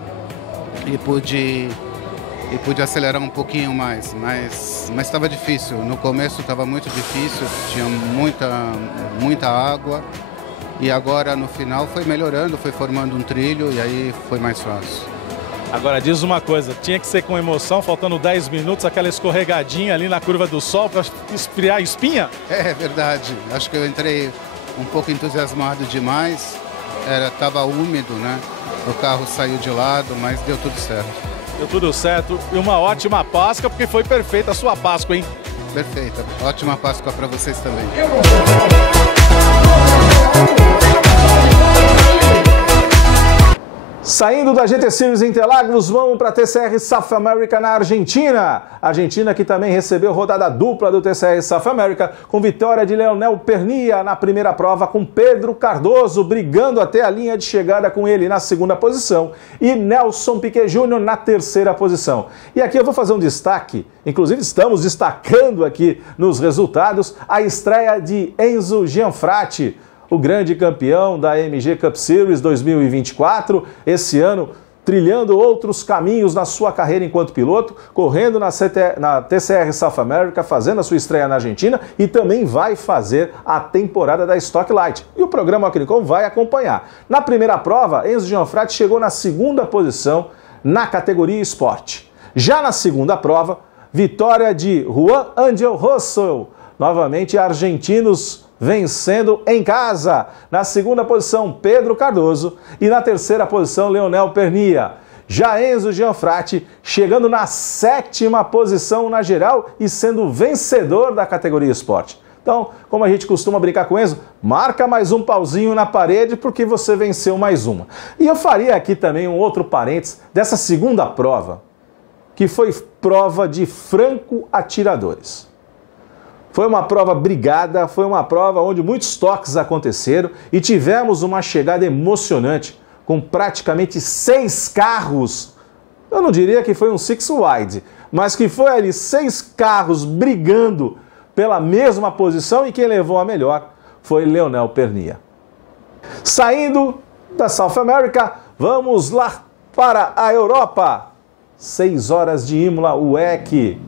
E pude acelerar um pouquinho mais, mas estava difícil. No começo estava muito difícil, tinha muita água. E agora no final foi melhorando, foi formando um trilho e aí foi mais fácil. Agora diz uma coisa, tinha que ser com emoção, faltando 10 minutos, aquela escorregadinha ali na curva do sol para esfriar a espinha? É verdade, acho que eu entrei um pouco entusiasmado demais, estava úmido, né? O carro saiu de lado, mas deu tudo certo. Deu tudo certo e uma ótima Páscoa, porque foi perfeita a sua Páscoa, hein? Perfeita. Ótima Páscoa para vocês também. Saindo da GT Series Interlagos, vamos para a TCR South America na Argentina. Argentina que também recebeu rodada dupla do TCR South America, com vitória de Leonel Pernia na primeira prova, com Pedro Cardoso brigando até a linha de chegada com ele na segunda posição e Nelson Piquet Jr. na terceira posição. E aqui eu vou fazer um destaque, inclusive estamos destacando aqui nos resultados, a estreia de Enzo Gianfratti, o grande campeão da MG Cup Series 2024, esse ano trilhando outros caminhos na sua carreira enquanto piloto, correndo na TCR South America, fazendo a sua estreia na Argentina e também vai fazer a temporada da Stock Light. E o programa Ocnicom vai acompanhar. Na primeira prova, Enzo Gianfratti chegou na segunda posição na categoria Sport. Já na segunda prova, vitória de Juan Angel Russell, novamente argentinos vencendo em casa. Na segunda posição, Pedro Cardoso e na terceira posição, Leonel Pernia. Já Enzo Gianfratti chegando na sétima posição na geral e sendo vencedor da categoria Esporte. Então, como a gente costuma brincar com o Enzo, marca mais um pauzinho na parede porque você venceu mais uma. E eu faria aqui também um outro parênteses dessa segunda prova, que foi prova de franco-atiradores. Foi uma prova brigada, foi uma prova onde muitos toques aconteceram e tivemos uma chegada emocionante, com praticamente 6 carros. Eu não diria que foi um six wide, mas que foi ali 6 carros brigando pela mesma posição e quem levou a melhor foi Leonel Pernia. Saindo da South America, vamos lá para a Europa. 6 horas de Imola, o WEC,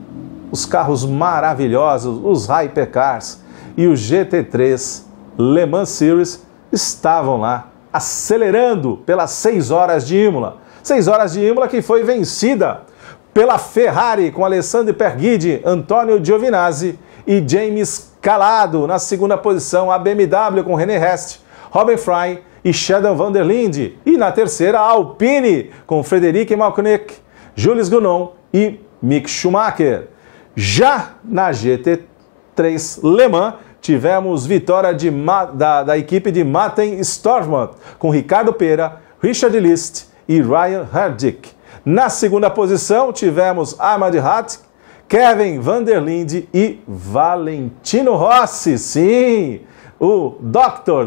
os carros maravilhosos, os Hypercars e o GT3 Le Mans Series estavam lá acelerando pelas 6 horas de Imola. 6 horas de Imola que foi vencida pela Ferrari com Alessandro Perguidi, Antonio Giovinazzi e James Calado. Na segunda posição, a BMW com René Rast, Robin Fry e Sheldon van der Linde. E na terceira, a Alpine com Frederic Malkonek, Jules Gounon e Mick Schumacher. Já na GT3 Le Mans, tivemos vitória da equipe de Martin Stormont com Ricardo Pera, Richard List e Ryan Hardick. Na segunda posição, tivemos Ahmad Hatt, Kevin van der Linde e Valentino Rossi. Sim, o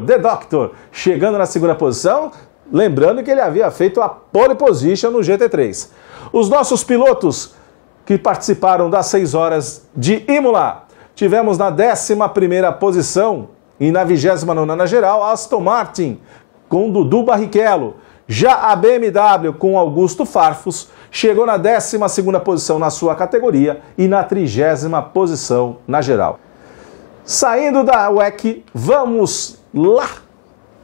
The Doctor, chegando na segunda posição, lembrando que ele havia feito a pole position no GT3. Os nossos pilotos que participaram das 6 horas de Imola, tivemos na 11ª posição e na 29ª na geral, Aston Martin com Dudu Barrichello. Já a BMW com Augusto Farfus chegou na 12ª posição na sua categoria e na 30ª posição na geral. Saindo da WEC, vamos lá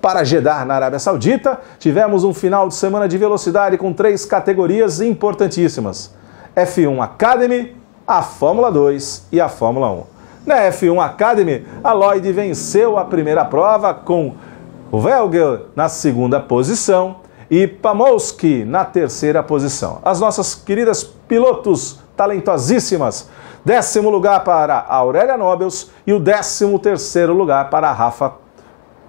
para Jeddah, na Arábia Saudita. Tivemos um final de semana de velocidade com 3 categorias importantíssimas: F1 Academy, a Fórmula 2 e a Fórmula 1. Na F1 Academy, a Lloyd venceu a primeira prova com Velgel na segunda posição e Pamolski na terceira posição. As nossas queridas pilotos talentosíssimas, 10º lugar para a Aurélia Nobels e o 13º lugar para a Rafa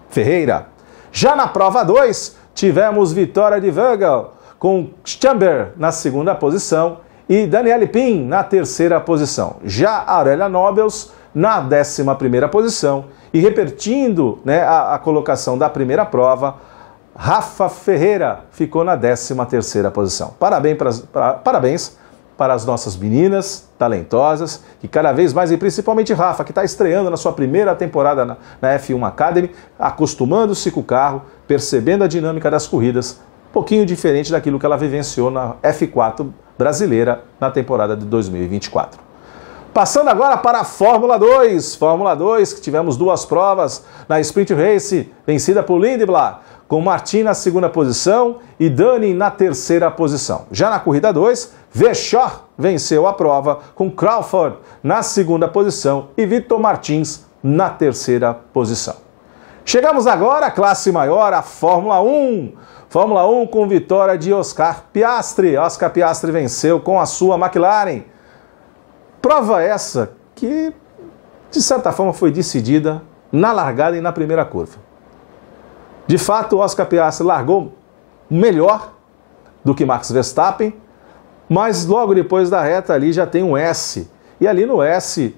Ferreira. Já na prova 2, tivemos vitória de Velgel com Chamber na segunda posição e Daniele Pin na terceira posição. Já a Aurélia Nobels na 11ª posição e repetindo, né, a colocação da primeira prova, Rafa Ferreira ficou na 13ª posição. Parabéns para as nossas meninas talentosas, que cada vez mais, e principalmente Rafa, que está estreando na sua primeira temporada na F1 Academy, acostumando-se com o carro, percebendo a dinâmica das corridas, um pouquinho diferente daquilo que ela vivenciou na F4 brasileira na temporada de 2024. Passando agora para a Fórmula 2. Fórmula 2, que tivemos 2 provas na Sprint Race, vencida por Lindblad, com Martin na segunda posição e Dani na terceira posição. Já na corrida 2, Vechor venceu a prova com Crawford na segunda posição e Victor Martins na terceira posição. Chegamos agora à classe maior, a Fórmula 1. Fórmula 1 com vitória de Oscar Piastri. Oscar Piastri venceu com a sua McLaren. Prova essa que, de certa forma, foi decidida na largada e na primeira curva. De fato, o Oscar Piastri largou melhor do que Max Verstappen, mas logo depois da reta ali já tem um S. E ali no S,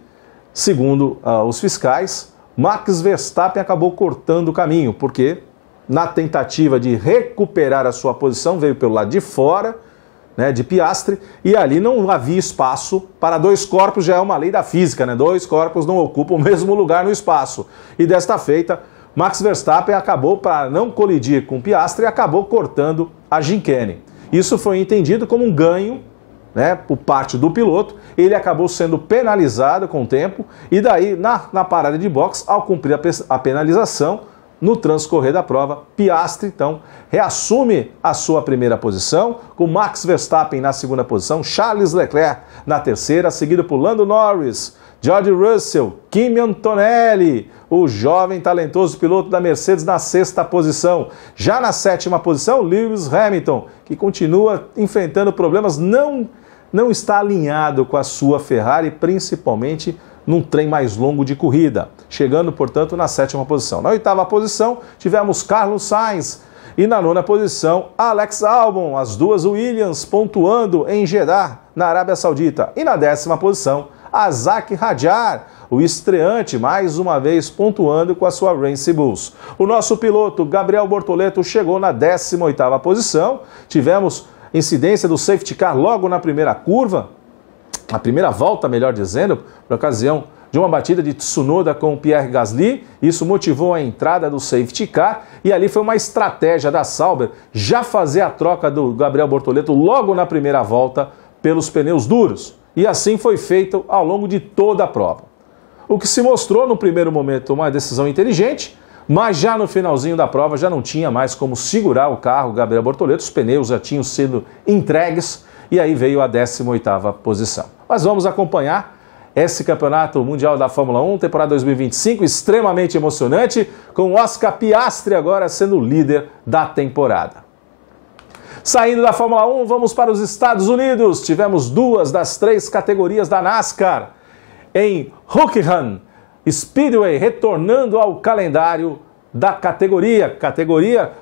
segundo os fiscais, Max Verstappen acabou cortando o caminho, porque na tentativa de recuperar a sua posição, veio pelo lado de fora, né, de Piastri, e ali não havia espaço para 2 corpos, já é uma lei da física, né? 2 corpos não ocupam o mesmo lugar no espaço. E desta feita, Max Verstappen acabou, para não colidir com Piastri, acabou cortando a chicane. Isso foi entendido como um ganho, né, por parte do piloto. Ele acabou sendo penalizado com o tempo e daí, na parada de boxe, ao cumprir a penalização, no transcorrer da prova, Piastri, então, reassume a sua primeira posição, com Max Verstappen na segunda posição, Charles Leclerc na terceira, seguido por Lando Norris, George Russell, Kimi Antonelli, o jovem talentoso piloto da Mercedes na sexta posição. Já na sétima posição, Lewis Hamilton, que continua enfrentando problemas, não está alinhado com a sua Ferrari, principalmente num trem mais longo de corrida, chegando, portanto, na sétima posição. Na oitava posição, tivemos Carlos Sainz e na nona posição, Alex Albon, as duas Williams pontuando em Jeddah, na Arábia Saudita. E na 10ª posição, Azak Hadjar, o estreante, mais uma vez pontuando com a sua Racing Bulls. O nosso piloto, Gabriel Bortoleto, chegou na 18ª posição. Tivemos incidência do safety car logo na primeira curva, na primeira volta, melhor dizendo, por ocasião de uma batida de Tsunoda com o Pierre Gasly. Isso motivou a entrada do safety car e ali foi uma estratégia da Sauber já fazer a troca do Gabriel Bortoleto logo na primeira volta pelos pneus duros. E assim foi feito ao longo de toda a prova. O que se mostrou no primeiro momento uma decisão inteligente, mas já no finalzinho da prova já não tinha mais como segurar o carro Gabriel Bortoleto, os pneus já tinham sido entregues e aí veio a 18ª posição. Mas vamos acompanhar esse Campeonato Mundial da Fórmula 1, temporada 2025, extremamente emocionante, com Oscar Piastri agora sendo o líder da temporada. Saindo da Fórmula 1, vamos para os Estados Unidos. Tivemos 2 das 3 categorias da NASCAR em Hockenheim Speedway, retornando ao calendário da categoria.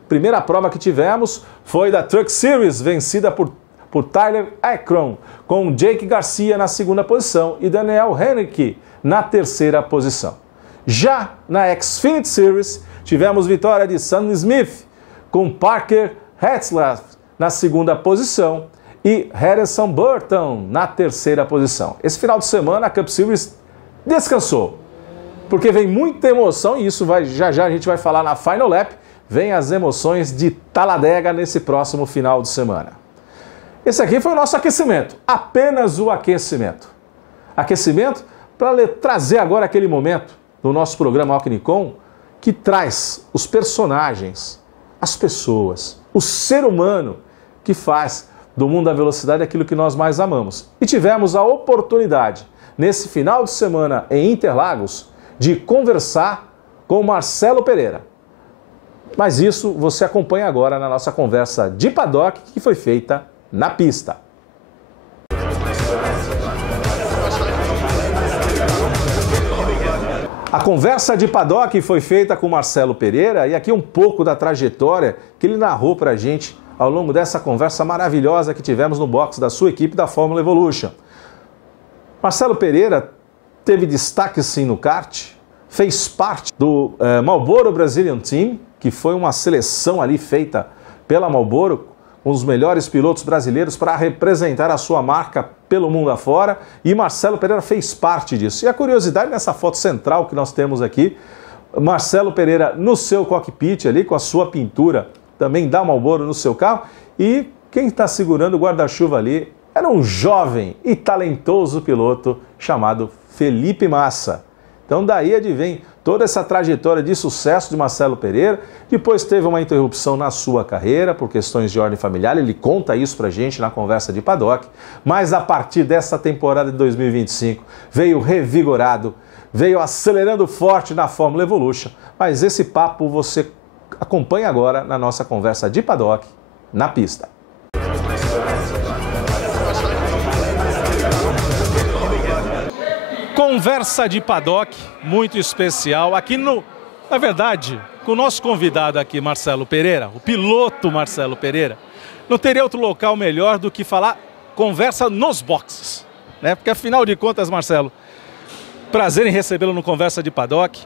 Primeira prova que tivemos foi da Truck Series, vencida por Tyler Ekron, com Jake Garcia na segunda posição e Daniel Henneke na terceira posição. Já na Xfinity Series, tivemos vitória de Sam Smith, com Parker Hetzlaff na segunda posição e Harrison Burton na terceira posição. Esse final de semana a Cup Series descansou, porque vem muita emoção e isso já a gente vai falar na Final Lap. Vem as emoções de Talladega nesse próximo final de semana. Esse aqui foi o nosso aquecimento, apenas o aquecimento. Aquecimento para trazer agora aquele momento do nosso programa Alcknicon que traz os personagens, as pessoas, o ser humano que faz do mundo da velocidade aquilo que nós mais amamos. E tivemos a oportunidade, nesse final de semana em Interlagos, de conversar com Marcelo Pereira. Mas isso você acompanha agora na nossa conversa de paddock que foi feita na pista. A conversa de paddock foi feita com Marcelo Pereira e aqui um pouco da trajetória que ele narrou para a gente ao longo dessa conversa maravilhosa que tivemos no box da sua equipe da Fórmula Evolution. Marcelo Pereira teve destaque sim no kart, fez parte do Marlboro Brazilian Team, que foi uma seleção ali feita pela Marlboro, com os melhores pilotos brasileiros para representar a sua marca pelo mundo afora, e Marcelo Pereira fez parte disso. E a curiosidade nessa foto central que nós temos aqui, Marcelo Pereira no seu cockpit ali, com a sua pintura também da Marlboro no seu carro, e quem está segurando o guarda-chuva ali era um jovem e talentoso piloto chamado Felipe Massa. Então daí advém toda essa trajetória de sucesso de Marcelo Pereira. Depois teve uma interrupção na sua carreira por questões de ordem familiar, ele conta isso pra gente na conversa de paddock, mas a partir dessa temporada de 2025 veio revigorado, veio acelerando forte na Fórmula Evolution, mas esse papo você acompanha agora na nossa conversa de paddock na pista. Conversa de paddock muito especial aqui na verdade, com o nosso convidado aqui, Marcelo Pereira, o piloto Marcelo Pereira. Não teria outro local melhor do que falar conversa nos boxes, né? Porque afinal de contas, Marcelo, prazer em recebê-lo no Conversa de Paddock.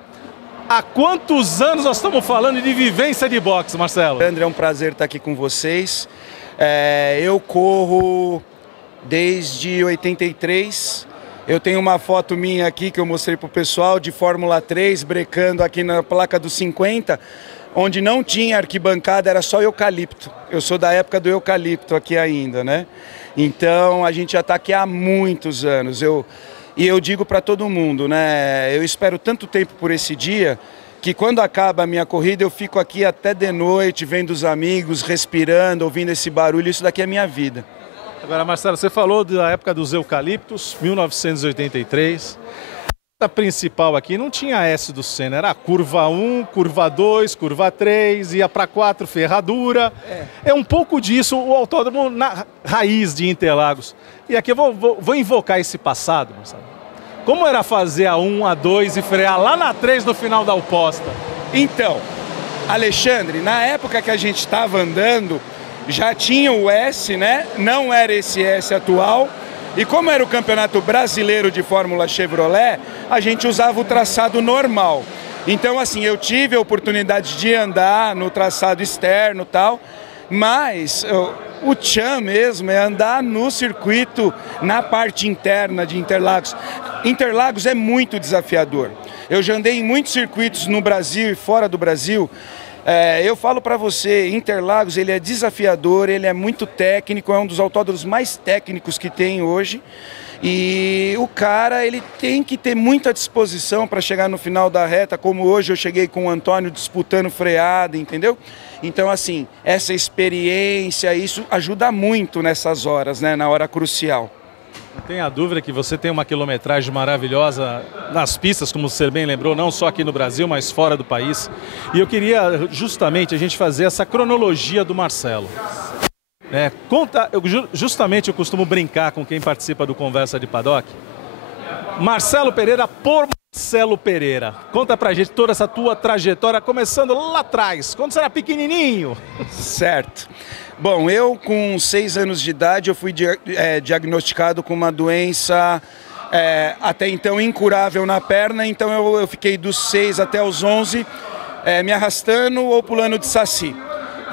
Há quantos anos nós estamos falando de vivência de boxe, Marcelo? André, é um prazer estar aqui com vocês. Eu corro desde 83. Eu tenho uma foto minha aqui que eu mostrei para o pessoal de Fórmula 3, brecando aqui na placa dos 50, onde não tinha arquibancada, era só eucalipto. Eu sou da época do eucalipto aqui ainda, né? Então a gente já está aqui há muitos anos. E eu digo para todo mundo, né? Eu espero tanto tempo por esse dia que quando acaba a minha corrida eu fico aqui até de noite, vendo os amigos, respirando, ouvindo esse barulho. Isso daqui é a minha vida. Agora, Marcelo, você falou da época dos eucaliptos, 1983. A principal aqui não tinha S do Senna, era curva 1, curva 2, curva 3, ia para 4, ferradura. É um pouco disso o autódromo na raiz de Interlagos. E aqui eu vou invocar esse passado, Marcelo. Como era fazer a 1, a 2 e frear lá na 3 no final da oposta? Então, Alexandre, na época que a gente estava andando, já tinha o S, né? Não era esse S atual. E como era o Campeonato Brasileiro de Fórmula Chevrolet, a gente usava o traçado normal. Então, assim, eu tive a oportunidade de andar no traçado externo e tal. Mas o tchan mesmo é andar no circuito, na parte interna de Interlagos. Interlagos é muito desafiador. Eu já andei em muitos circuitos no Brasil e fora do Brasil. Eu falo para você, Interlagos ele é desafiador, ele é muito técnico, é um dos autódromos mais técnicos que tem hoje. E o cara, ele tem que ter muita disposição para chegar no final da reta, como hoje eu cheguei com o Antônio disputando freada, entendeu? Então, assim, essa experiência, isso ajuda muito nessas horas, né, na hora crucial. Não tenha dúvida que você tem uma quilometragem maravilhosa nas pistas, como você bem lembrou, não só aqui no Brasil, mas fora do país. E eu queria justamente a gente fazer essa cronologia do Marcelo. Justamente eu costumo brincar com quem participa do Conversa de Paddock. Marcelo Pereira por Marcelo Pereira. Conta pra gente toda essa tua trajetória, começando lá atrás, quando você era pequenininho. Certo. Bom, eu com 6 anos de idade, eu fui diagnosticado com uma doença até então incurável na perna, então eu fiquei dos 6 até os 11 me arrastando ou pulando de saci.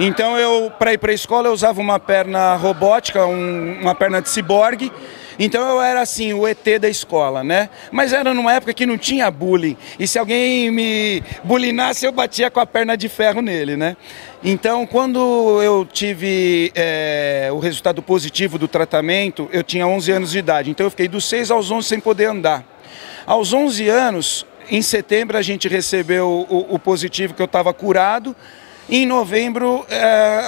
Então, para ir para a escola, eu usava uma perna robótica, uma perna de ciborgue. Então, eu era assim, o ET da escola, né? Mas era numa época que não tinha bullying. E se alguém me bulinasse, eu batia com a perna de ferro nele, né? Então, quando eu tive o resultado positivo do tratamento, eu tinha 11 anos de idade. Então, eu fiquei dos 6 aos 11 sem poder andar. Aos 11 anos, em setembro, a gente recebeu o positivo que eu estava curado. Em novembro,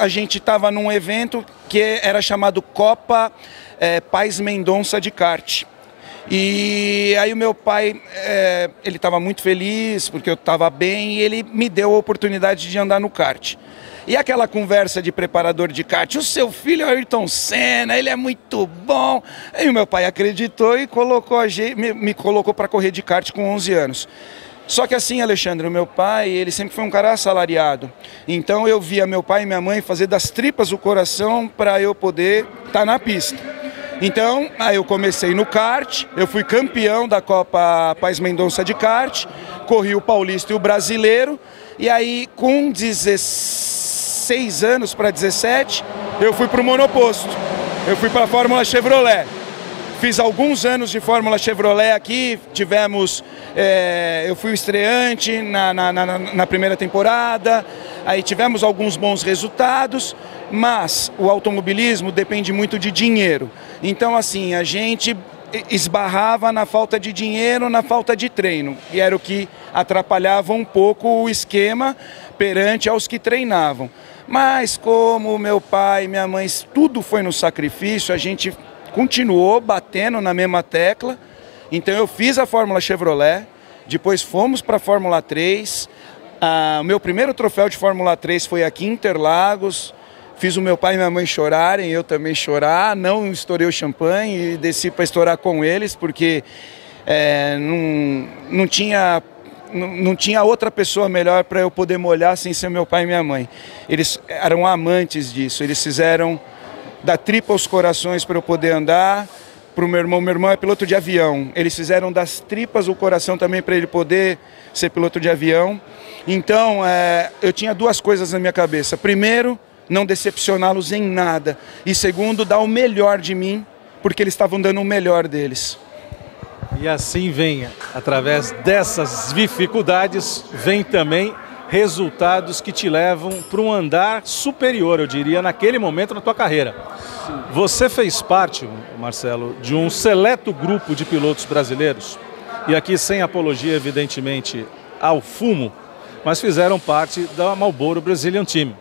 a gente estava num evento que era chamado Copa Paz Mendonça de kart. E aí o meu pai, ele estava muito feliz porque eu estava bem e ele me deu a oportunidade de andar no kart. E aquela conversa de preparador de kart, o seu filho é o Ayrton Senna, ele é muito bom. Aí o meu pai acreditou e me colocou para correr de kart com 11 anos. Só que assim, Alexandre, o meu pai, ele sempre foi um cara assalariado. Então eu via meu pai e minha mãe fazer das tripas o coração para eu poder estar na pista. Então, aí eu comecei no kart, eu fui campeão da Copa Paz Mendonça de kart, corri o paulista e o brasileiro, e aí com 16 anos para 17, eu fui para o monoposto, eu fui para a Fórmula Chevrolet. Fiz alguns anos de Fórmula Chevrolet aqui, eu fui o estreante na primeira temporada, aí tivemos alguns bons resultados, mas o automobilismo depende muito de dinheiro. Então, assim, a gente esbarrava na falta de dinheiro, na falta de treino, e era o que atrapalhava um pouco o esquema perante aos que treinavam. Mas como meu pai e minha mãe, tudo foi no sacrifício, a gente continuou batendo na mesma tecla. Então eu fiz a Fórmula Chevrolet, depois fomos para a Fórmula 3. O meu primeiro troféu de Fórmula 3 foi aqui em Interlagos. Fiz o meu pai e minha mãe chorarem, eu também chorar. Não estourei o champanhe e desci para estourar com eles, porque não tinha outra pessoa melhor para eu poder molhar sem ser meu pai e minha mãe. Eles eram amantes disso, eles fizeram da tripa aos corações para eu poder andar. Para o meu irmão é piloto de avião, eles fizeram das tripas o coração também para ele poder ser piloto de avião. Então, eu tinha duas coisas na minha cabeça. Primeiro, não decepcioná-los em nada. E segundo, dar o melhor de mim, porque eles estavam dando o melhor deles. E assim vem, através dessas dificuldades, vem também resultados que te levam para um andar superior, eu diria, naquele momento na tua carreira. Sim. Você fez parte, Marcelo, de um seleto grupo de pilotos brasileiros, e aqui sem apologia, evidentemente, ao fumo, mas fizeram parte da Marlboro Brazilian Team.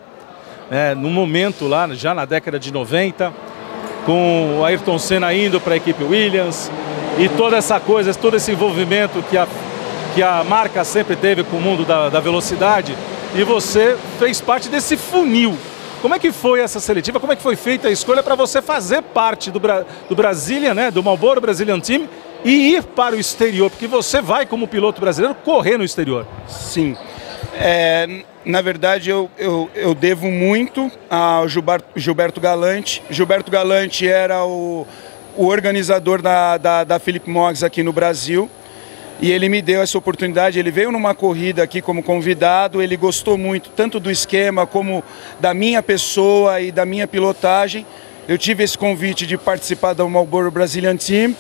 No momento lá, já na década de 90, com o Ayrton Senna indo para a equipe Williams, e toda essa coisa, todo esse envolvimento que a marca sempre teve com o mundo da velocidade, e você fez parte desse funil. Como é que foi essa seletiva? Como é que foi feita a escolha para você fazer parte do Brasília, do Marlboro Brazilian Team, e ir para o exterior? Porque você vai, como piloto brasileiro, correr no exterior. Sim. Na verdade, eu devo muito ao Gilberto Galante. Gilberto Galante era o organizador da Philip Morris aqui no Brasil. E ele me deu essa oportunidade, ele veio numa corrida aqui como convidado, ele gostou muito, tanto do esquema como da minha pessoa e da minha pilotagem. Eu tive esse convite de participar do Marlboro Brazilian Team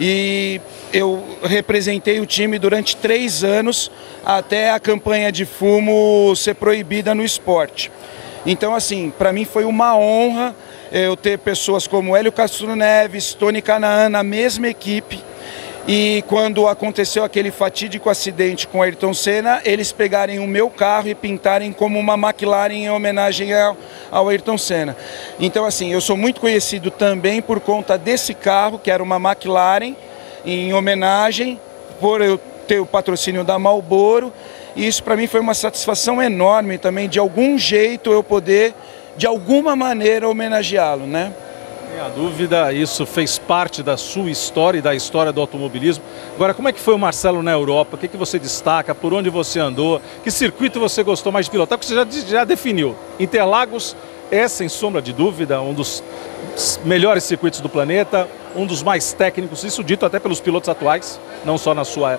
e eu representei o time durante 3 anos até a campanha de fumo ser proibida no esporte. Então, assim, para mim foi uma honra eu ter pessoas como Hélio Castro Neves, Tony Canaan na mesma equipe. E quando aconteceu aquele fatídico acidente com Ayrton Senna, eles pegarem o meu carro e pintarem como uma McLaren em homenagem ao Ayrton Senna. Então, assim, eu sou muito conhecido também por conta desse carro, que era uma McLaren, em homenagem, por eu ter o patrocínio da Marlboro. E isso para mim foi uma satisfação enorme também, de algum jeito eu poder, de alguma maneira, homenageá-lo, né? Sem a dúvida, isso fez parte da sua história e da história do automobilismo. Agora, como é que foi o Marcelo na Europa? O que você destaca? Por onde você andou? Que circuito você gostou mais de pilotar? Porque você já definiu. Interlagos é, sem sombra de dúvida, um dos melhores circuitos do planeta, um dos mais técnicos, isso dito até pelos pilotos atuais, não só na sua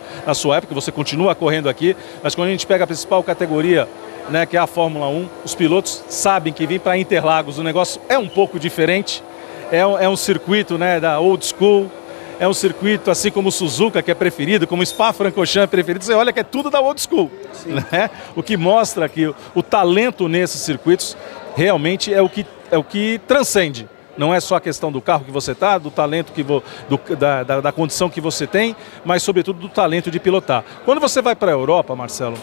época, você continua correndo aqui, mas quando a gente pega a principal categoria, né, que é a Fórmula 1, os pilotos sabem que vir para Interlagos o negócio é um pouco diferente. É um circuito, né, da old school, é um circuito assim como o Suzuka, que é preferido, como o Spa-Francorchamps é preferido, você olha que é tudo da old school, né? O que mostra que o talento nesses circuitos realmente é o que transcende. Não é só a questão do carro que você está, do talento, da condição que você tem, mas sobretudo do talento de pilotar. Quando você vai para a Europa, Marcelo,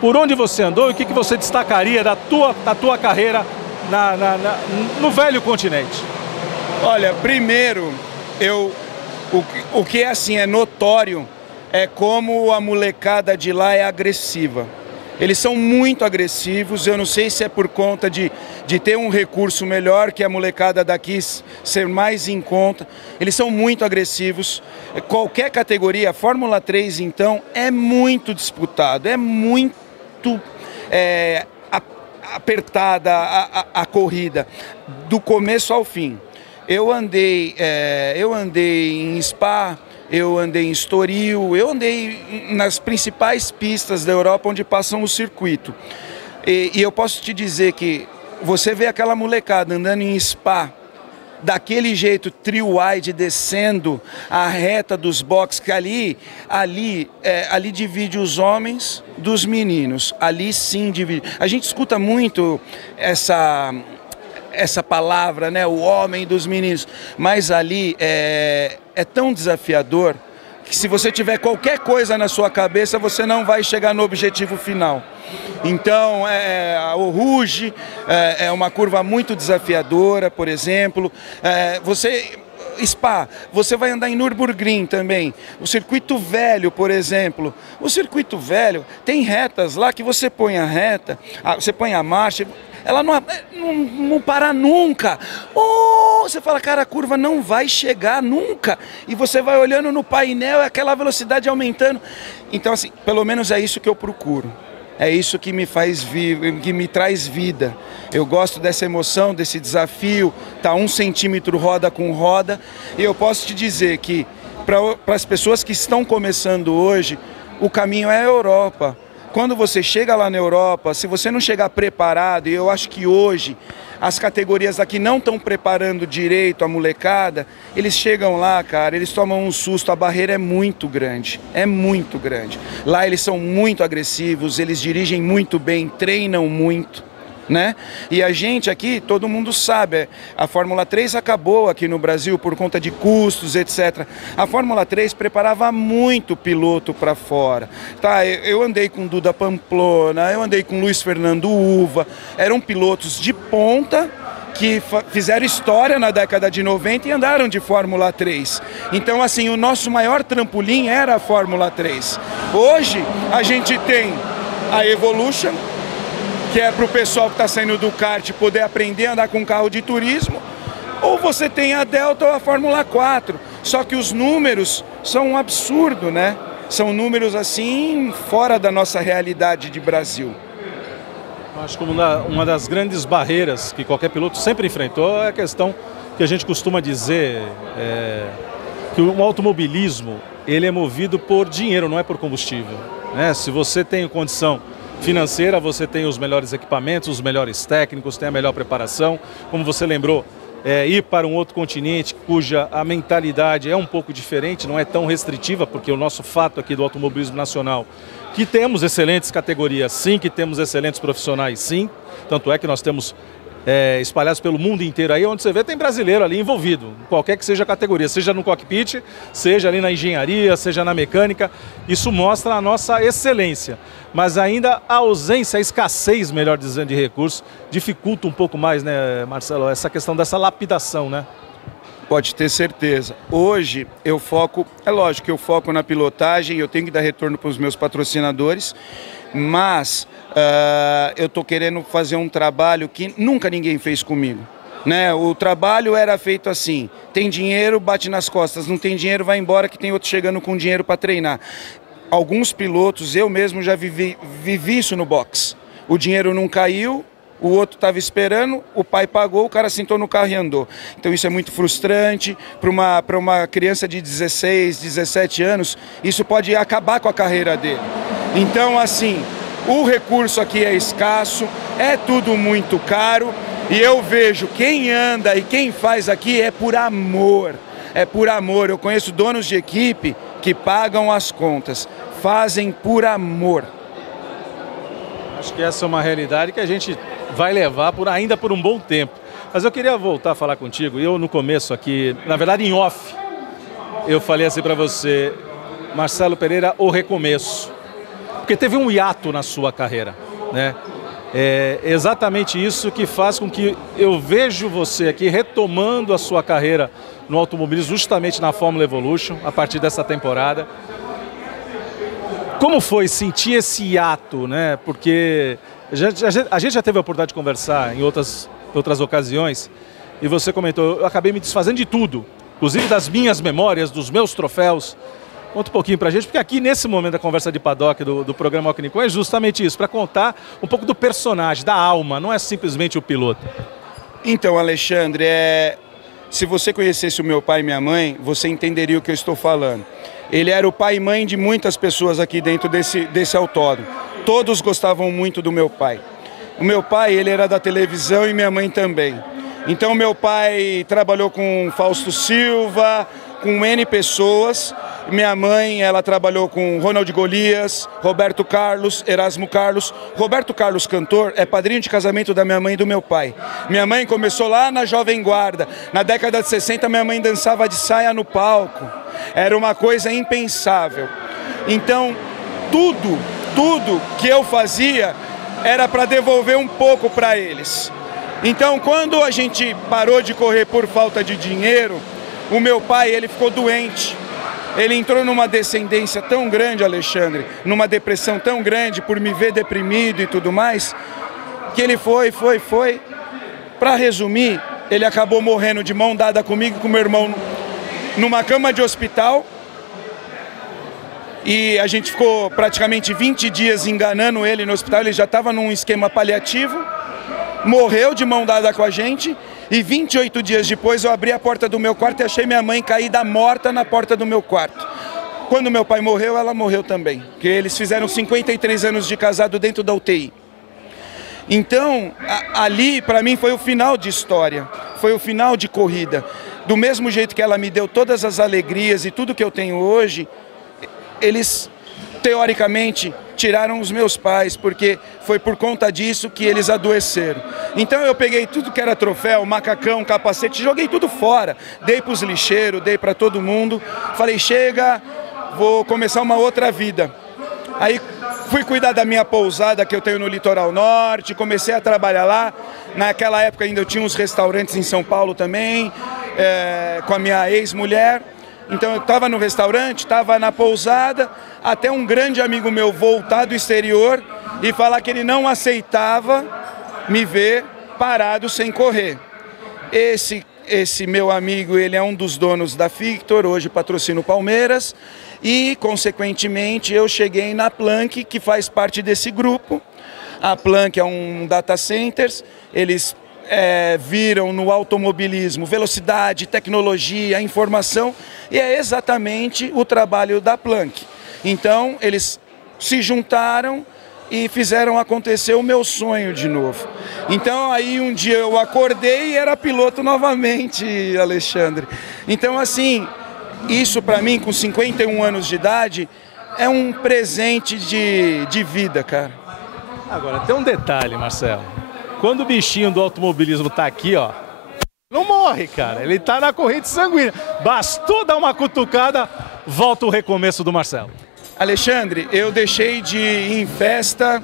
por onde você andou e o que você destacaria da tua carreira no velho continente? Olha, primeiro, o que é assim, é notório, é como a molecada de lá é agressiva. Eles são muito agressivos, eu não sei se é por conta de ter um recurso melhor que a molecada daqui ser mais em conta. Eles são muito agressivos. Qualquer categoria, a Fórmula 3 então, é muito disputado, é muito apertada a corrida, do começo ao fim. Eu andei em Spa, eu andei em Estoril, eu andei nas principais pistas da Europa onde passam o circuito. E eu posso te dizer que você vê aquela molecada andando em Spa, daquele jeito, trio wide, descendo a reta dos boxes, que ali divide os homens dos meninos, ali sim divide. A gente escuta muito essa palavra, né, o homem dos meninos, mas ali é tão desafiador que se você tiver qualquer coisa na sua cabeça, você não vai chegar no objetivo final. Então, o Rouge é uma curva muito desafiadora, por exemplo. Spa, você vai andar em Nürburgring também. O circuito velho, por exemplo. O circuito velho tem retas lá que você põe a reta, você põe a marcha, ela não para nunca. Você fala, cara, a curva não vai chegar nunca. E você vai olhando no painel, aquela velocidade aumentando. Então, assim, pelo menos é isso que eu procuro. É isso que me faz que me traz vida. Eu gosto dessa emoção, desse desafio, tá 1 centímetro roda com roda. E eu posso te dizer que, para as pessoas que estão começando hoje, o caminho é a Europa. Quando você chega lá na Europa, se você não chegar preparado, e eu acho que hoje as categorias aqui não estão preparando direito a molecada, eles chegam lá, cara, eles tomam um susto, a barreira é muito grande, é muito grande. Lá eles são muito agressivos, eles dirigem muito bem, treinam muito, né? E a gente aqui, todo mundo sabe, a Fórmula 3 acabou aqui no Brasil por conta de custos, etc. A Fórmula 3 preparava muito piloto para fora. Tá, eu andei com Duda Pamplona, eu andei com Luiz Fernando Uva, eram pilotos de ponta que fizeram história na década de 90 e andaram de Fórmula 3. Então, assim, o nosso maior trampolim era a Fórmula 3. Hoje, a gente tem a Evolution, que é para o pessoal que está saindo do kart poder aprender a andar com carro de turismo, ou você tem a Delta ou a Fórmula 4. Só que os números são um absurdo, né? São números assim fora da nossa realidade de Brasil. Acho que uma das grandes barreiras que qualquer piloto sempre enfrentou é a questão que a gente costuma dizer, que o automobilismo, ele é movido por dinheiro, não é por combustível, né? Se você tem condição financeira, você tem os melhores equipamentos, os melhores técnicos, tem a melhor preparação. Como você lembrou, ir para um outro continente cuja a mentalidade é um pouco diferente, não é tão restritiva, porque o nosso fato aqui do automobilismo nacional, que temos excelentes categorias sim, que temos excelentes profissionais sim, tanto é que nós temos espalhados pelo mundo inteiro aí, onde você vê tem brasileiro ali envolvido, qualquer que seja a categoria, seja no cockpit, seja ali na engenharia, seja na mecânica, isso mostra a nossa excelência. Mas ainda a ausência, a escassez, melhor dizendo, de recursos, dificulta um pouco mais, né, Marcelo, essa questão dessa lapidação, né? Pode ter certeza. Hoje eu foco, é lógico que eu foco na pilotagem, eu tenho que dar retorno para os meus patrocinadores, mas eu estou querendo fazer um trabalho que nunca ninguém fez comigo, né? O trabalho era feito assim, tem dinheiro, bate nas costas, não tem dinheiro, vai embora que tem outro chegando com dinheiro para treinar. Alguns pilotos, eu mesmo já vivi isso no box. O dinheiro não caiu, o outro estava esperando, o pai pagou, o cara sentou no carro e andou. Então isso é muito frustrante para uma criança de 16, 17 anos, isso pode acabar com a carreira dele. Então assim, o recurso aqui é escasso, é tudo muito caro e eu vejo quem anda e quem faz aqui é por amor. É por amor. Eu conheço donos de equipe que pagam as contas, fazem por amor. Acho que essa é uma realidade que a gente vai levar ainda por um bom tempo. Mas eu queria voltar a falar contigo. Eu no começo aqui, na verdade em off, eu falei assim para você, Marcelo Pereira, o recomeço. Porque teve um hiato na sua carreira, né? É exatamente isso que faz com que eu vejo você aqui retomando a sua carreira no automobilismo, justamente na Fórmula Evolution, a partir dessa temporada. Como foi sentir esse hiato, né? Porque a gente já teve a oportunidade de conversar em outras ocasiões e você comentou, eu acabei me desfazendo de tudo, inclusive das minhas memórias, dos meus troféus. Conta um pouquinho pra gente, porque aqui nesse momento da conversa de paddock do programa Alquinicon é justamente isso, para contar um pouco do personagem, da alma, não é simplesmente o piloto. Então, Alexandre, se você conhecesse o meu pai e minha mãe, você entenderia o que eu estou falando. Ele era o pai e mãe de muitas pessoas aqui dentro desse autódromo. Todos gostavam muito do meu pai. O meu pai, ele era da televisão e minha mãe também. Então, meu pai trabalhou com Fausto Silva, com N pessoas. Minha mãe, ela trabalhou com Ronald Golias, Roberto Carlos, Erasmo Carlos. Roberto Carlos, cantor, é padrinho de casamento da minha mãe e do meu pai. Minha mãe começou lá na Jovem Guarda. Na década de 60, minha mãe dançava de saia no palco. Era uma coisa impensável. Então, tudo que eu fazia era para devolver um pouco para eles. Então, quando a gente parou de correr por falta de dinheiro, o meu pai, ele ficou doente. Ele entrou numa descendência tão grande, Alexandre, numa depressão tão grande por me ver deprimido e tudo mais, que ele foi. Para resumir, ele acabou morrendo de mão dada comigo e com meu irmão numa cama de hospital. E a gente ficou praticamente 20 dias enganando ele no hospital, ele já estava num esquema paliativo, morreu de mão dada com a gente. E 28 dias depois eu abri a porta do meu quarto e achei minha mãe caída morta na porta do meu quarto. Quando meu pai morreu, ela morreu também. Porque eles fizeram 53 anos de casado dentro da UTI. Então, ali para mim foi o final de história. Foi o final de corrida. Do mesmo jeito que ela me deu todas as alegrias e tudo que eu tenho hoje, eles, teoricamente, tiraram os meus pais, porque foi por conta disso que eles adoeceram. Então eu peguei tudo que era troféu, macacão, capacete, joguei tudo fora. Dei para os lixeiros, dei para todo mundo. Falei, chega, vou começar uma outra vida. Aí fui cuidar da minha pousada que eu tenho no Litoral Norte, comecei a trabalhar lá. Naquela época ainda eu tinha uns restaurantes em São Paulo também, com a minha ex-mulher. Então eu estava no restaurante, estava na pousada, até um grande amigo meu voltar do exterior e falar que ele não aceitava me ver parado sem correr. Esse meu amigo, ele é um dos donos da Victor, hoje patrocina o Palmeiras, e consequentemente eu cheguei na Planck, que faz parte desse grupo. A Planck é um data center, eles viram no automobilismo velocidade, tecnologia, informação, e é exatamente o trabalho da Planck. Então, eles se juntaram e fizeram acontecer o meu sonho de novo. Então, aí um dia eu acordei e era piloto novamente, Alexandre. Então, assim, isso para mim, com 51 anos de idade, é um presente de vida, cara. Agora, tem um detalhe, Marcelo. Quando o bichinho do automobilismo tá aqui, ó, não morre, cara. Ele tá na corrente sanguínea. Bastou dar uma cutucada, volta o recomeço do Marcelo. Alexandre, eu deixei de ir em festa,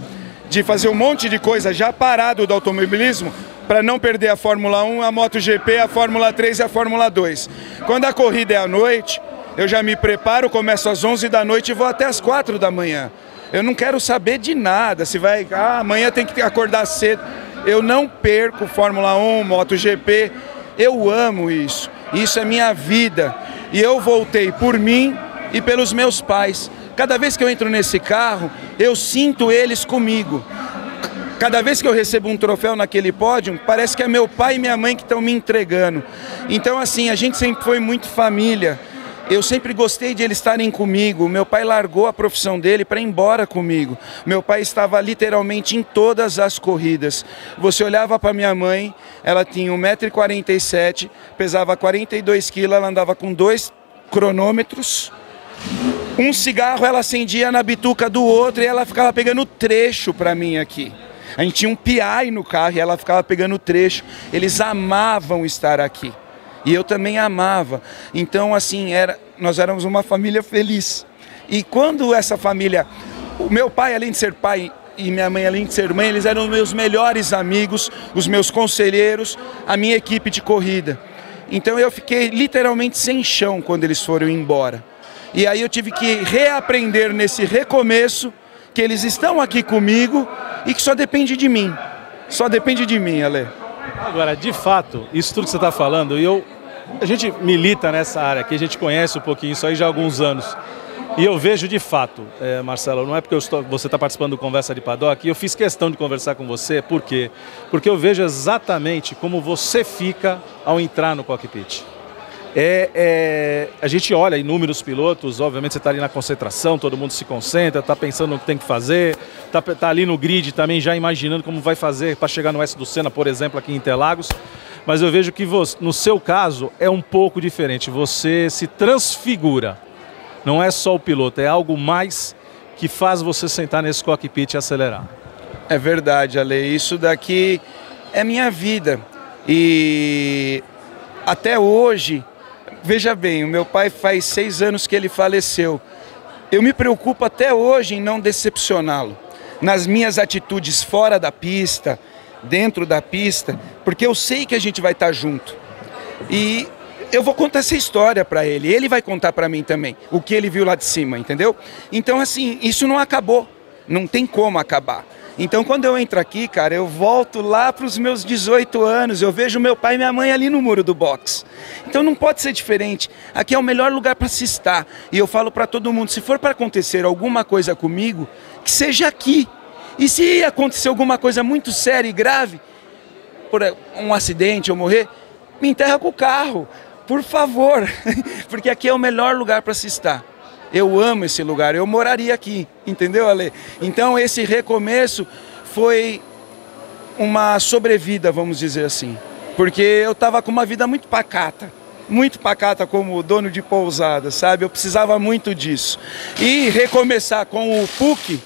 de fazer um monte de coisa já parado do automobilismo, para não perder a Fórmula 1, a MotoGP, a Fórmula 3 e a Fórmula 2. Quando a corrida é à noite, eu já me preparo, começo às 11 da noite e vou até às 4 da manhã. Eu não quero saber de nada, se vai, amanhã tem que acordar cedo. Eu não perco Fórmula 1, MotoGP, eu amo isso. Isso é minha vida. E eu voltei por mim e pelos meus pais. Cada vez que eu entro nesse carro, eu sinto eles comigo. Cada vez que eu recebo um troféu naquele pódio, parece que é meu pai e minha mãe que estão me entregando. Então, assim, a gente sempre foi muito família. Eu sempre gostei de eles estarem comigo. Meu pai largou a profissão dele para ir embora comigo. Meu pai estava literalmente em todas as corridas. Você olhava para minha mãe, ela tinha 1,47 m, pesava 42 kg, ela andava com 2 cronômetros. Um cigarro ela acendia na bituca do outro e ela ficava pegando trecho para mim aqui. A gente tinha um PI no carro e ela ficava pegando trecho. Eles amavam estar aqui. E eu também amava. Então, assim, nós éramos uma família feliz. E quando essa família... O meu pai, além de ser pai, e minha mãe, além de ser mãe, eles eram meus melhores amigos, os meus conselheiros, a minha equipe de corrida. Então, eu fiquei literalmente sem chão quando eles foram embora. E aí eu tive que reaprender nesse recomeço que eles estão aqui comigo e que só depende de mim. Só depende de mim, Ale. Agora, de fato, isso tudo que você está falando, a gente milita nessa área aqui, a gente conhece um pouquinho isso aí já há alguns anos. E eu vejo de fato, Marcelo, não é porque você está participando do Conversa de Paddock, e eu fiz questão de conversar com você, por quê? Porque eu vejo exatamente como você fica ao entrar no cockpit. A gente olha inúmeros pilotos, obviamente você está ali na concentração, todo mundo se concentra, está pensando no que tem que fazer, está ali no grid também já imaginando como vai fazer para chegar no S do Senna, por exemplo, aqui em Interlagos. Mas eu vejo que no seu caso é um pouco diferente, você se transfigura. Não é só o piloto, é algo mais que faz você sentar nesse cockpit e acelerar. É verdade, Ale, isso daqui é minha vida. E até hoje... Veja bem, o meu pai faz 6 anos que ele faleceu. Eu me preocupo até hoje em não decepcioná-lo. Nas minhas atitudes fora da pista, dentro da pista, porque eu sei que a gente vai estar junto. E eu vou contar essa história para ele. Ele vai contar para mim também o que ele viu lá de cima, entendeu? Então, assim, isso não acabou. Não tem como acabar. Então, quando eu entro aqui, cara, eu volto lá para os meus 18 anos, eu vejo meu pai e minha mãe ali no muro do box. Então, não pode ser diferente. Aqui é o melhor lugar para se estar. E eu falo para todo mundo, se for para acontecer alguma coisa comigo, que seja aqui. E se acontecer alguma coisa muito séria e grave, por um acidente ou morrer, me enterra com o carro, por favor. Porque aqui é o melhor lugar para se estar. Eu amo esse lugar, eu moraria aqui, entendeu, Ale? Então esse recomeço foi uma sobrevida, vamos dizer assim. Porque eu estava com uma vida muito pacata como dono de pousada, sabe? Eu precisava muito disso. E recomeçar com o PUC,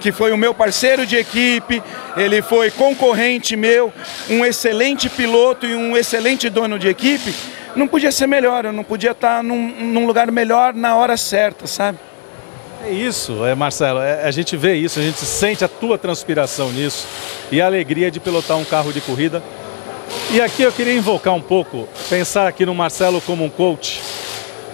que foi o meu parceiro de equipe, ele foi concorrente meu, um excelente piloto e um excelente dono de equipe, não podia ser melhor, eu não podia estar num lugar melhor na hora certa, sabe? É isso, Marcelo, a gente vê isso, a gente sente a tua transpiração nisso e a alegria de pilotar um carro de corrida. E aqui eu queria invocar um pouco, pensar aqui no Marcelo como um coach.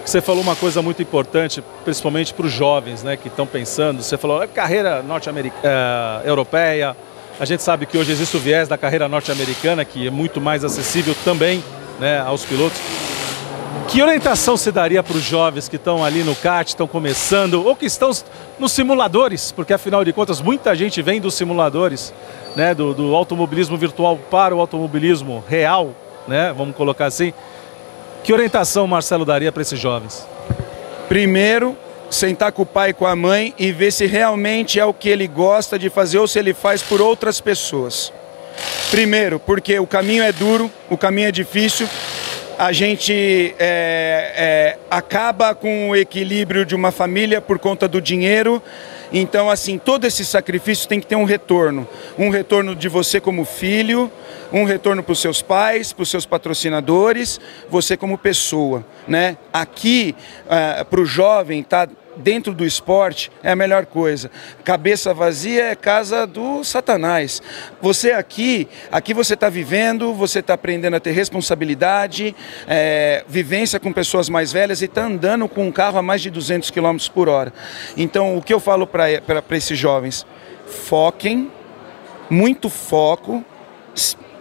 Você falou uma coisa muito importante, principalmente para os jovens, né, que estão pensando. Você falou, carreira norte-americana, europeia. A gente sabe que hoje existe o viés da carreira norte-americana, que é muito mais acessível também, né, aos pilotos. Que orientação você daria para os jovens que estão ali no kart, estão começando, ou que estão nos simuladores? Porque, afinal de contas, muita gente vem dos simuladores, né, do automobilismo virtual para o automobilismo real, né, vamos colocar assim. Que orientação o Marcelo daria para esses jovens? Primeiro, sentar com o pai e com a mãe e ver se realmente é o que ele gosta de fazer ou se ele faz por outras pessoas. Primeiro, porque o caminho é duro, o caminho é difícil. A gente acaba com o equilíbrio de uma família por conta do dinheiro. Então, assim, todo esse sacrifício tem que ter um retorno. Um retorno de você como filho, um retorno para os seus pais, para os seus patrocinadores, você como pessoa, né? Aqui, para o jovem, tá dentro do esporte é a melhor coisa. Cabeça vazia é casa do Satanás. Você aqui você está vivendo, você está aprendendo a ter responsabilidade, vivência com pessoas mais velhas e está andando com um carro a mais de 200 km por hora. Então, o que eu falo para esses jovens? Foquem, muito foco,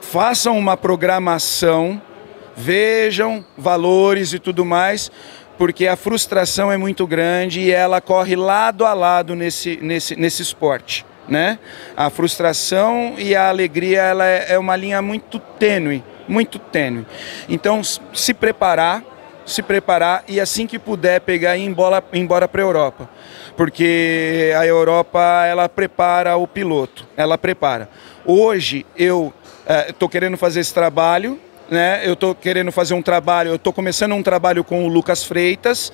façam uma programação, vejam valores e tudo mais, porque a frustração é muito grande e ela corre lado a lado nesse esporte, né? A frustração e a alegria, ela é uma linha muito tênue, muito tênue. Então, se preparar e assim que puder pegar e ir embora para a Europa. Porque a Europa, ela prepara o piloto, ela prepara. Hoje, eu estou querendo fazer esse trabalho, né? Eu estou querendo fazer um trabalho, eu estou começando um trabalho com o Lucas Freitas.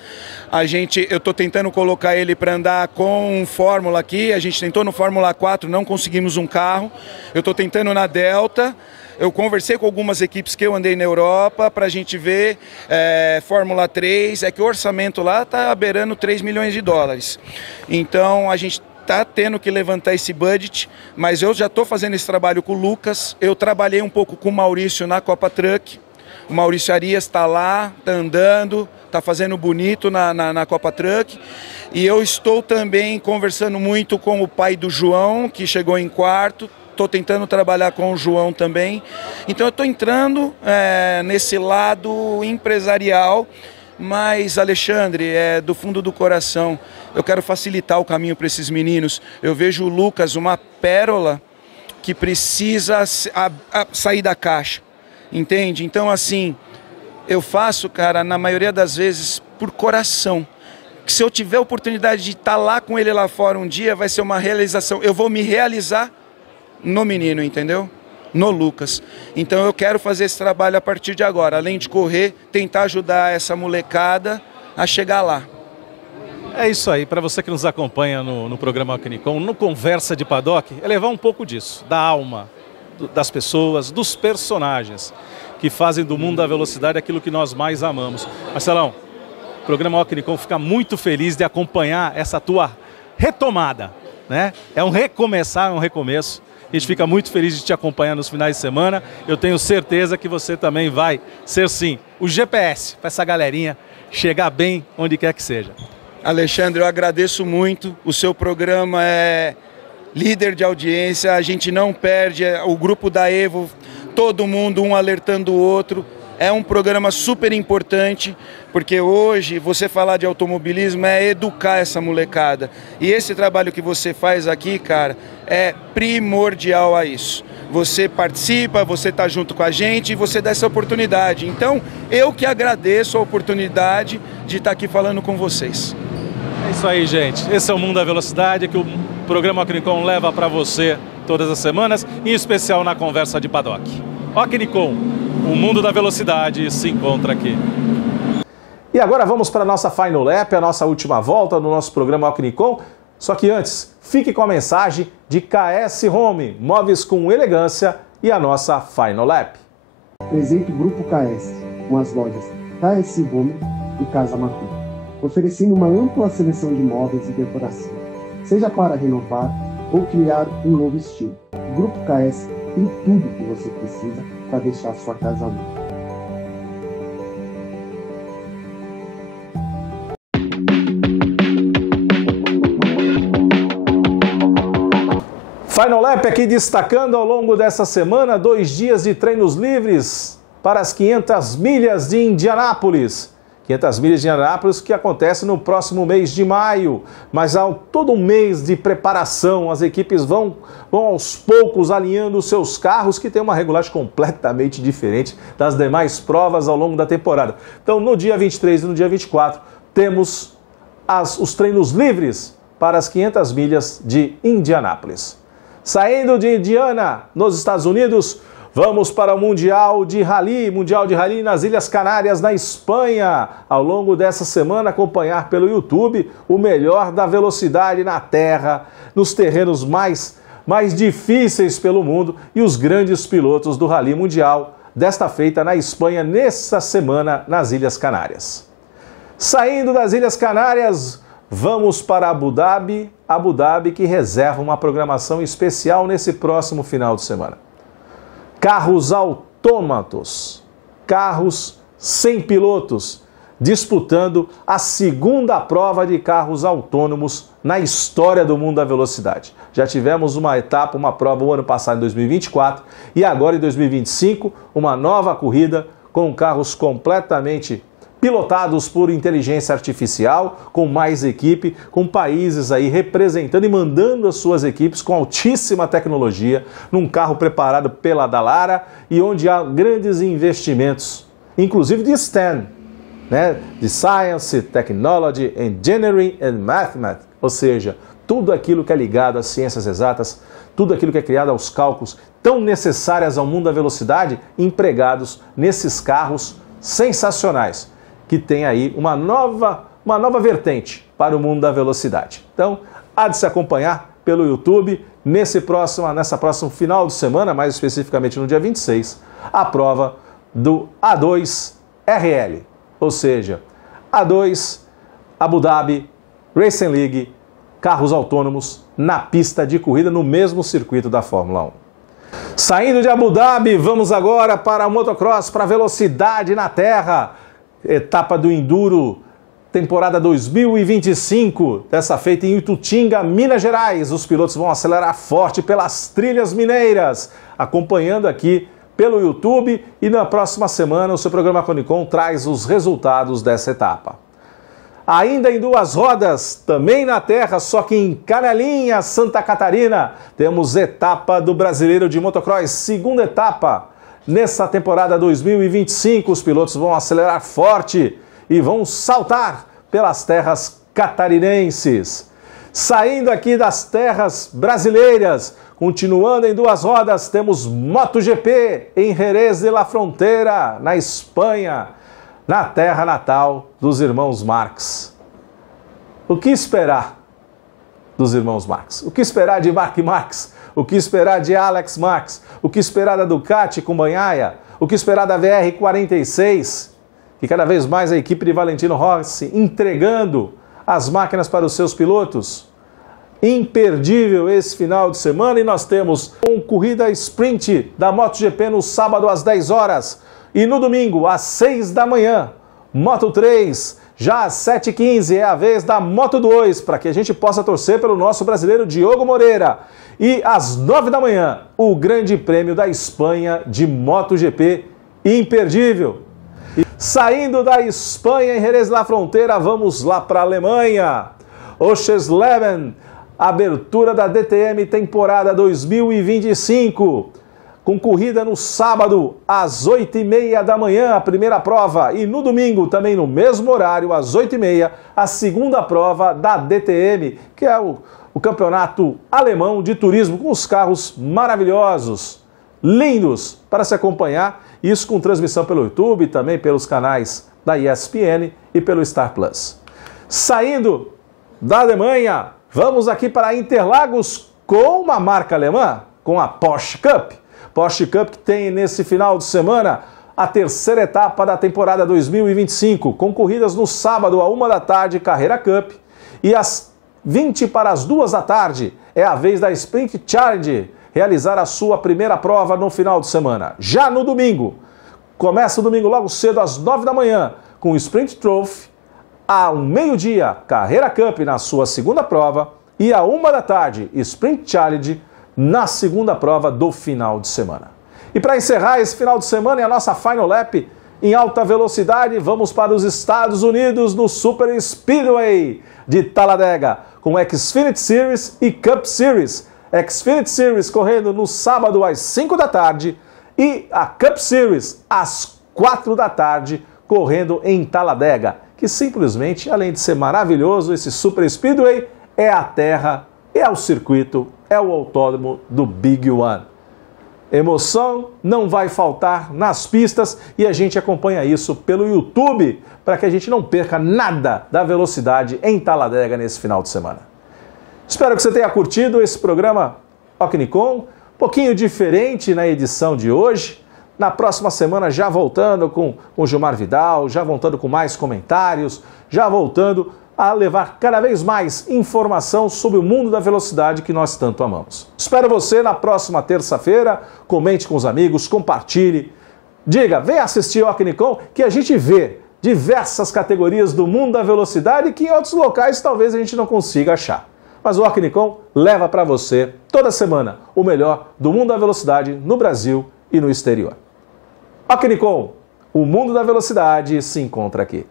Eu estou tentando colocar ele para andar com Fórmula aqui. A gente tentou no Fórmula 4, não conseguimos um carro. Eu estou tentando na Delta. Eu conversei com algumas equipes que eu andei na Europa para a gente ver Fórmula 3. É que o orçamento lá está beirando 3 milhões de dólares. Então a gente está tendo que levantar esse budget, mas eu já estou fazendo esse trabalho com o Lucas. Eu trabalhei um pouco com o Maurício na Copa Truck. O Maurício Arias está lá, está andando, está fazendo bonito na Copa Truck. E eu estou também conversando muito com o pai do João, que chegou em quarto. Estou tentando trabalhar com o João também. Então eu estou entrando nesse lado empresarial. Mas, Alexandre, do fundo do coração, eu quero facilitar o caminho para esses meninos. Eu vejo o Lucas, uma pérola que precisa sair da caixa, entende? Então, assim, eu faço, cara, na maioria das vezes, por coração. Que se eu tiver a oportunidade de estar lá com ele lá fora um dia, vai ser uma realização. Eu vou me realizar no menino, entendeu? No Lucas. Então eu quero fazer esse trabalho a partir de agora, além de correr, tentar ajudar essa molecada a chegar lá. É isso aí, para você que nos acompanha no programa Alquinicom, no Conversa de Paddock, é levar um pouco disso, da alma, das pessoas, dos personagens que fazem do mundo da velocidade aquilo que nós mais amamos. Marcelão, o programa Alquinicom fica muito feliz de acompanhar essa tua retomada, né? É um recomeçar, é um recomeço. A gente fica muito feliz de te acompanhar nos finais de semana. Eu tenho certeza que você também vai ser, sim, o GPS para essa galerinha chegar bem onde quer que seja. Alexandre, eu agradeço muito. O seu programa é líder de audiência. A gente não perde. O grupo da Evo, todo mundo, um alertando o outro. É um programa super importante, porque hoje você falar de automobilismo é educar essa molecada. E esse trabalho que você faz aqui, cara, é primordial a isso. Você participa, você está junto com a gente e você dá essa oportunidade. Então, eu que agradeço a oportunidade de estar aqui falando com vocês. É isso aí, gente. Esse é o Mundo da Velocidade que o programa Alquinicom leva para você todas as semanas, em especial na Conversa de Paddock. Alquinicom, o mundo da velocidade se encontra aqui. E agora vamos para a nossa Final Lap, a nossa última volta no nosso programa Alquinicom. Só que antes, fique com a mensagem de KS Home, móveis com elegância e a nossa Final Lap. Presente Grupo KS, com as lojas KS Home e Casa Matu, oferecendo uma ampla seleção de móveis e decoração, seja para renovar ou criar um novo estilo. O Grupo KS tem tudo que você precisa para deixar sua casa limpa. Final Lap aqui destacando ao longo dessa semana 2 dias de treinos livres para as 500 milhas de Indianápolis. 500 milhas de Indianápolis, que acontece no próximo mês de maio. Mas há todo um mês de preparação, as equipes vão aos poucos alinhando os seus carros, que tem uma regulagem completamente diferente das demais provas ao longo da temporada. Então, no dia 23 e no dia 24, temos os treinos livres para as 500 milhas de Indianápolis. Saindo de Indiana, nos Estados Unidos, vamos para o Mundial de Rally nas Ilhas Canárias, na Espanha. Ao longo dessa semana, acompanhar pelo YouTube o melhor da velocidade na terra, nos terrenos mais difíceis pelo mundo e os grandes pilotos do Rally Mundial, desta feita na Espanha, nessa semana nas Ilhas Canárias. Saindo das Ilhas Canárias, vamos para Abu Dhabi, que reserva uma programação especial nesse próximo final de semana. Carros autômatos, carros sem pilotos, disputando a segunda prova de carros autônomos na história do mundo da velocidade. Já tivemos uma etapa, uma prova o ano passado, em 2024, e agora em 2025, uma nova corrida com carros completamente pilotados por inteligência artificial, com mais equipe, com países aí representando e mandando as suas equipes com altíssima tecnologia, num carro preparado pela Dallara e onde há grandes investimentos, inclusive de STEM, né? De Science, Technology, Engineering and Mathematics, ou seja, tudo aquilo que é ligado às ciências exatas, tudo aquilo que é criado aos cálculos tão necessárias ao mundo da velocidade, empregados nesses carros sensacionais, que tem aí uma nova vertente para o mundo da velocidade. Então, há de se acompanhar pelo YouTube nessa próxima final de semana, mais especificamente no dia 26, a prova do A2 RL, ou seja, A2 Abu Dhabi Racing League, carros autônomos na pista de corrida no mesmo circuito da Fórmula 1. Saindo de Abu Dhabi, vamos agora para a motocross, para a velocidade na terra. Etapa do Enduro, temporada 2025, dessa feita em Itutinga, Minas Gerais. Os pilotos vão acelerar forte pelas trilhas mineiras, acompanhando aqui pelo YouTube, e na próxima semana o seu programa Conicom traz os resultados dessa etapa. Ainda em duas rodas, também na terra, só que em Canelinha, Santa Catarina, temos etapa do Brasileiro de Motocross, segunda etapa. Nessa temporada 2025, os pilotos vão acelerar forte e vão saltar pelas terras catarinenses. Saindo aqui das terras brasileiras, continuando em duas rodas, temos MotoGP em Jerez de la Frontera, na Espanha, na terra natal dos irmãos Marques. O que esperar dos irmãos Marques? O que esperar de Marc Marques? O que esperar de Alex Marques? O que esperar da Ducati com Bagnaia? O que esperar da VR46? E cada vez mais a equipe de Valentino Rossi entregando as máquinas para os seus pilotos. Imperdível esse final de semana, e nós temos uma corrida sprint da MotoGP no sábado às 10 horas e no domingo às 6 da manhã. Moto3, já às 7h15 é a vez da Moto2, para que a gente possa torcer pelo nosso brasileiro Diogo Moreira. E às 9 da manhã, o Grande Prêmio da Espanha de MotoGP, imperdível. E saindo da Espanha, em Jerez da Fronteira, vamos lá para a Alemanha. Oschersleben, abertura da DTM temporada 2025, com corrida no sábado às 8h30 da manhã, a primeira prova, e no domingo, também no mesmo horário, às 8h30, a segunda prova da DTM, que é o campeonato alemão de turismo, com os carros maravilhosos, lindos para se acompanhar, isso com transmissão pelo YouTube, também pelos canais da ESPN e pelo Star Plus. Saindo da Alemanha, vamos aqui para Interlagos com uma marca alemã, com a Porsche Cup. Porsche Cup que tem nesse final de semana a terceira etapa da temporada 2025, com corridas no sábado à 1 da tarde, Carreira Cup, e às 20 para as 2 da tarde é a vez da Sprint Challenge realizar a sua primeira prova no final de semana. Já no domingo, começa o domingo logo cedo às 9 da manhã com o Sprint Trophy, ao meio-dia, Carreira Cup na sua segunda prova, e à 1 da tarde, Sprint Challenge na segunda prova do final de semana. E para encerrar esse final de semana e a nossa Final Lap Em alta velocidade, vamos para os Estados Unidos no Super Speedway de Talladega, com Xfinity Series e Cup Series. Xfinity Series correndo no sábado às 5 da tarde e a Cup Series às 4 da tarde, correndo em Talladega, que simplesmente, além de ser maravilhoso, esse Super Speedway é a terra, é o circuito, é o autódromo do Big One. Emoção não vai faltar nas pistas e a gente acompanha isso pelo YouTube para que a gente não perca nada da velocidade em Talladega nesse final de semana. Espero que você tenha curtido esse programa Ocnicom, um pouquinho diferente na edição de hoje. Na próxima semana já voltando com o Gilmar Vidal, já voltando com mais comentários, já voltando a levar cada vez mais informação sobre o mundo da velocidade que nós tanto amamos. Espero você na próxima terça-feira. Comente com os amigos, compartilhe. Diga, vem assistir o Ocnicom, que a gente vê diversas categorias do mundo da velocidade que em outros locais talvez a gente não consiga achar. Mas o Ocnicom leva para você, toda semana, o melhor do mundo da velocidade no Brasil e no exterior. Ocnicom, o mundo da velocidade se encontra aqui.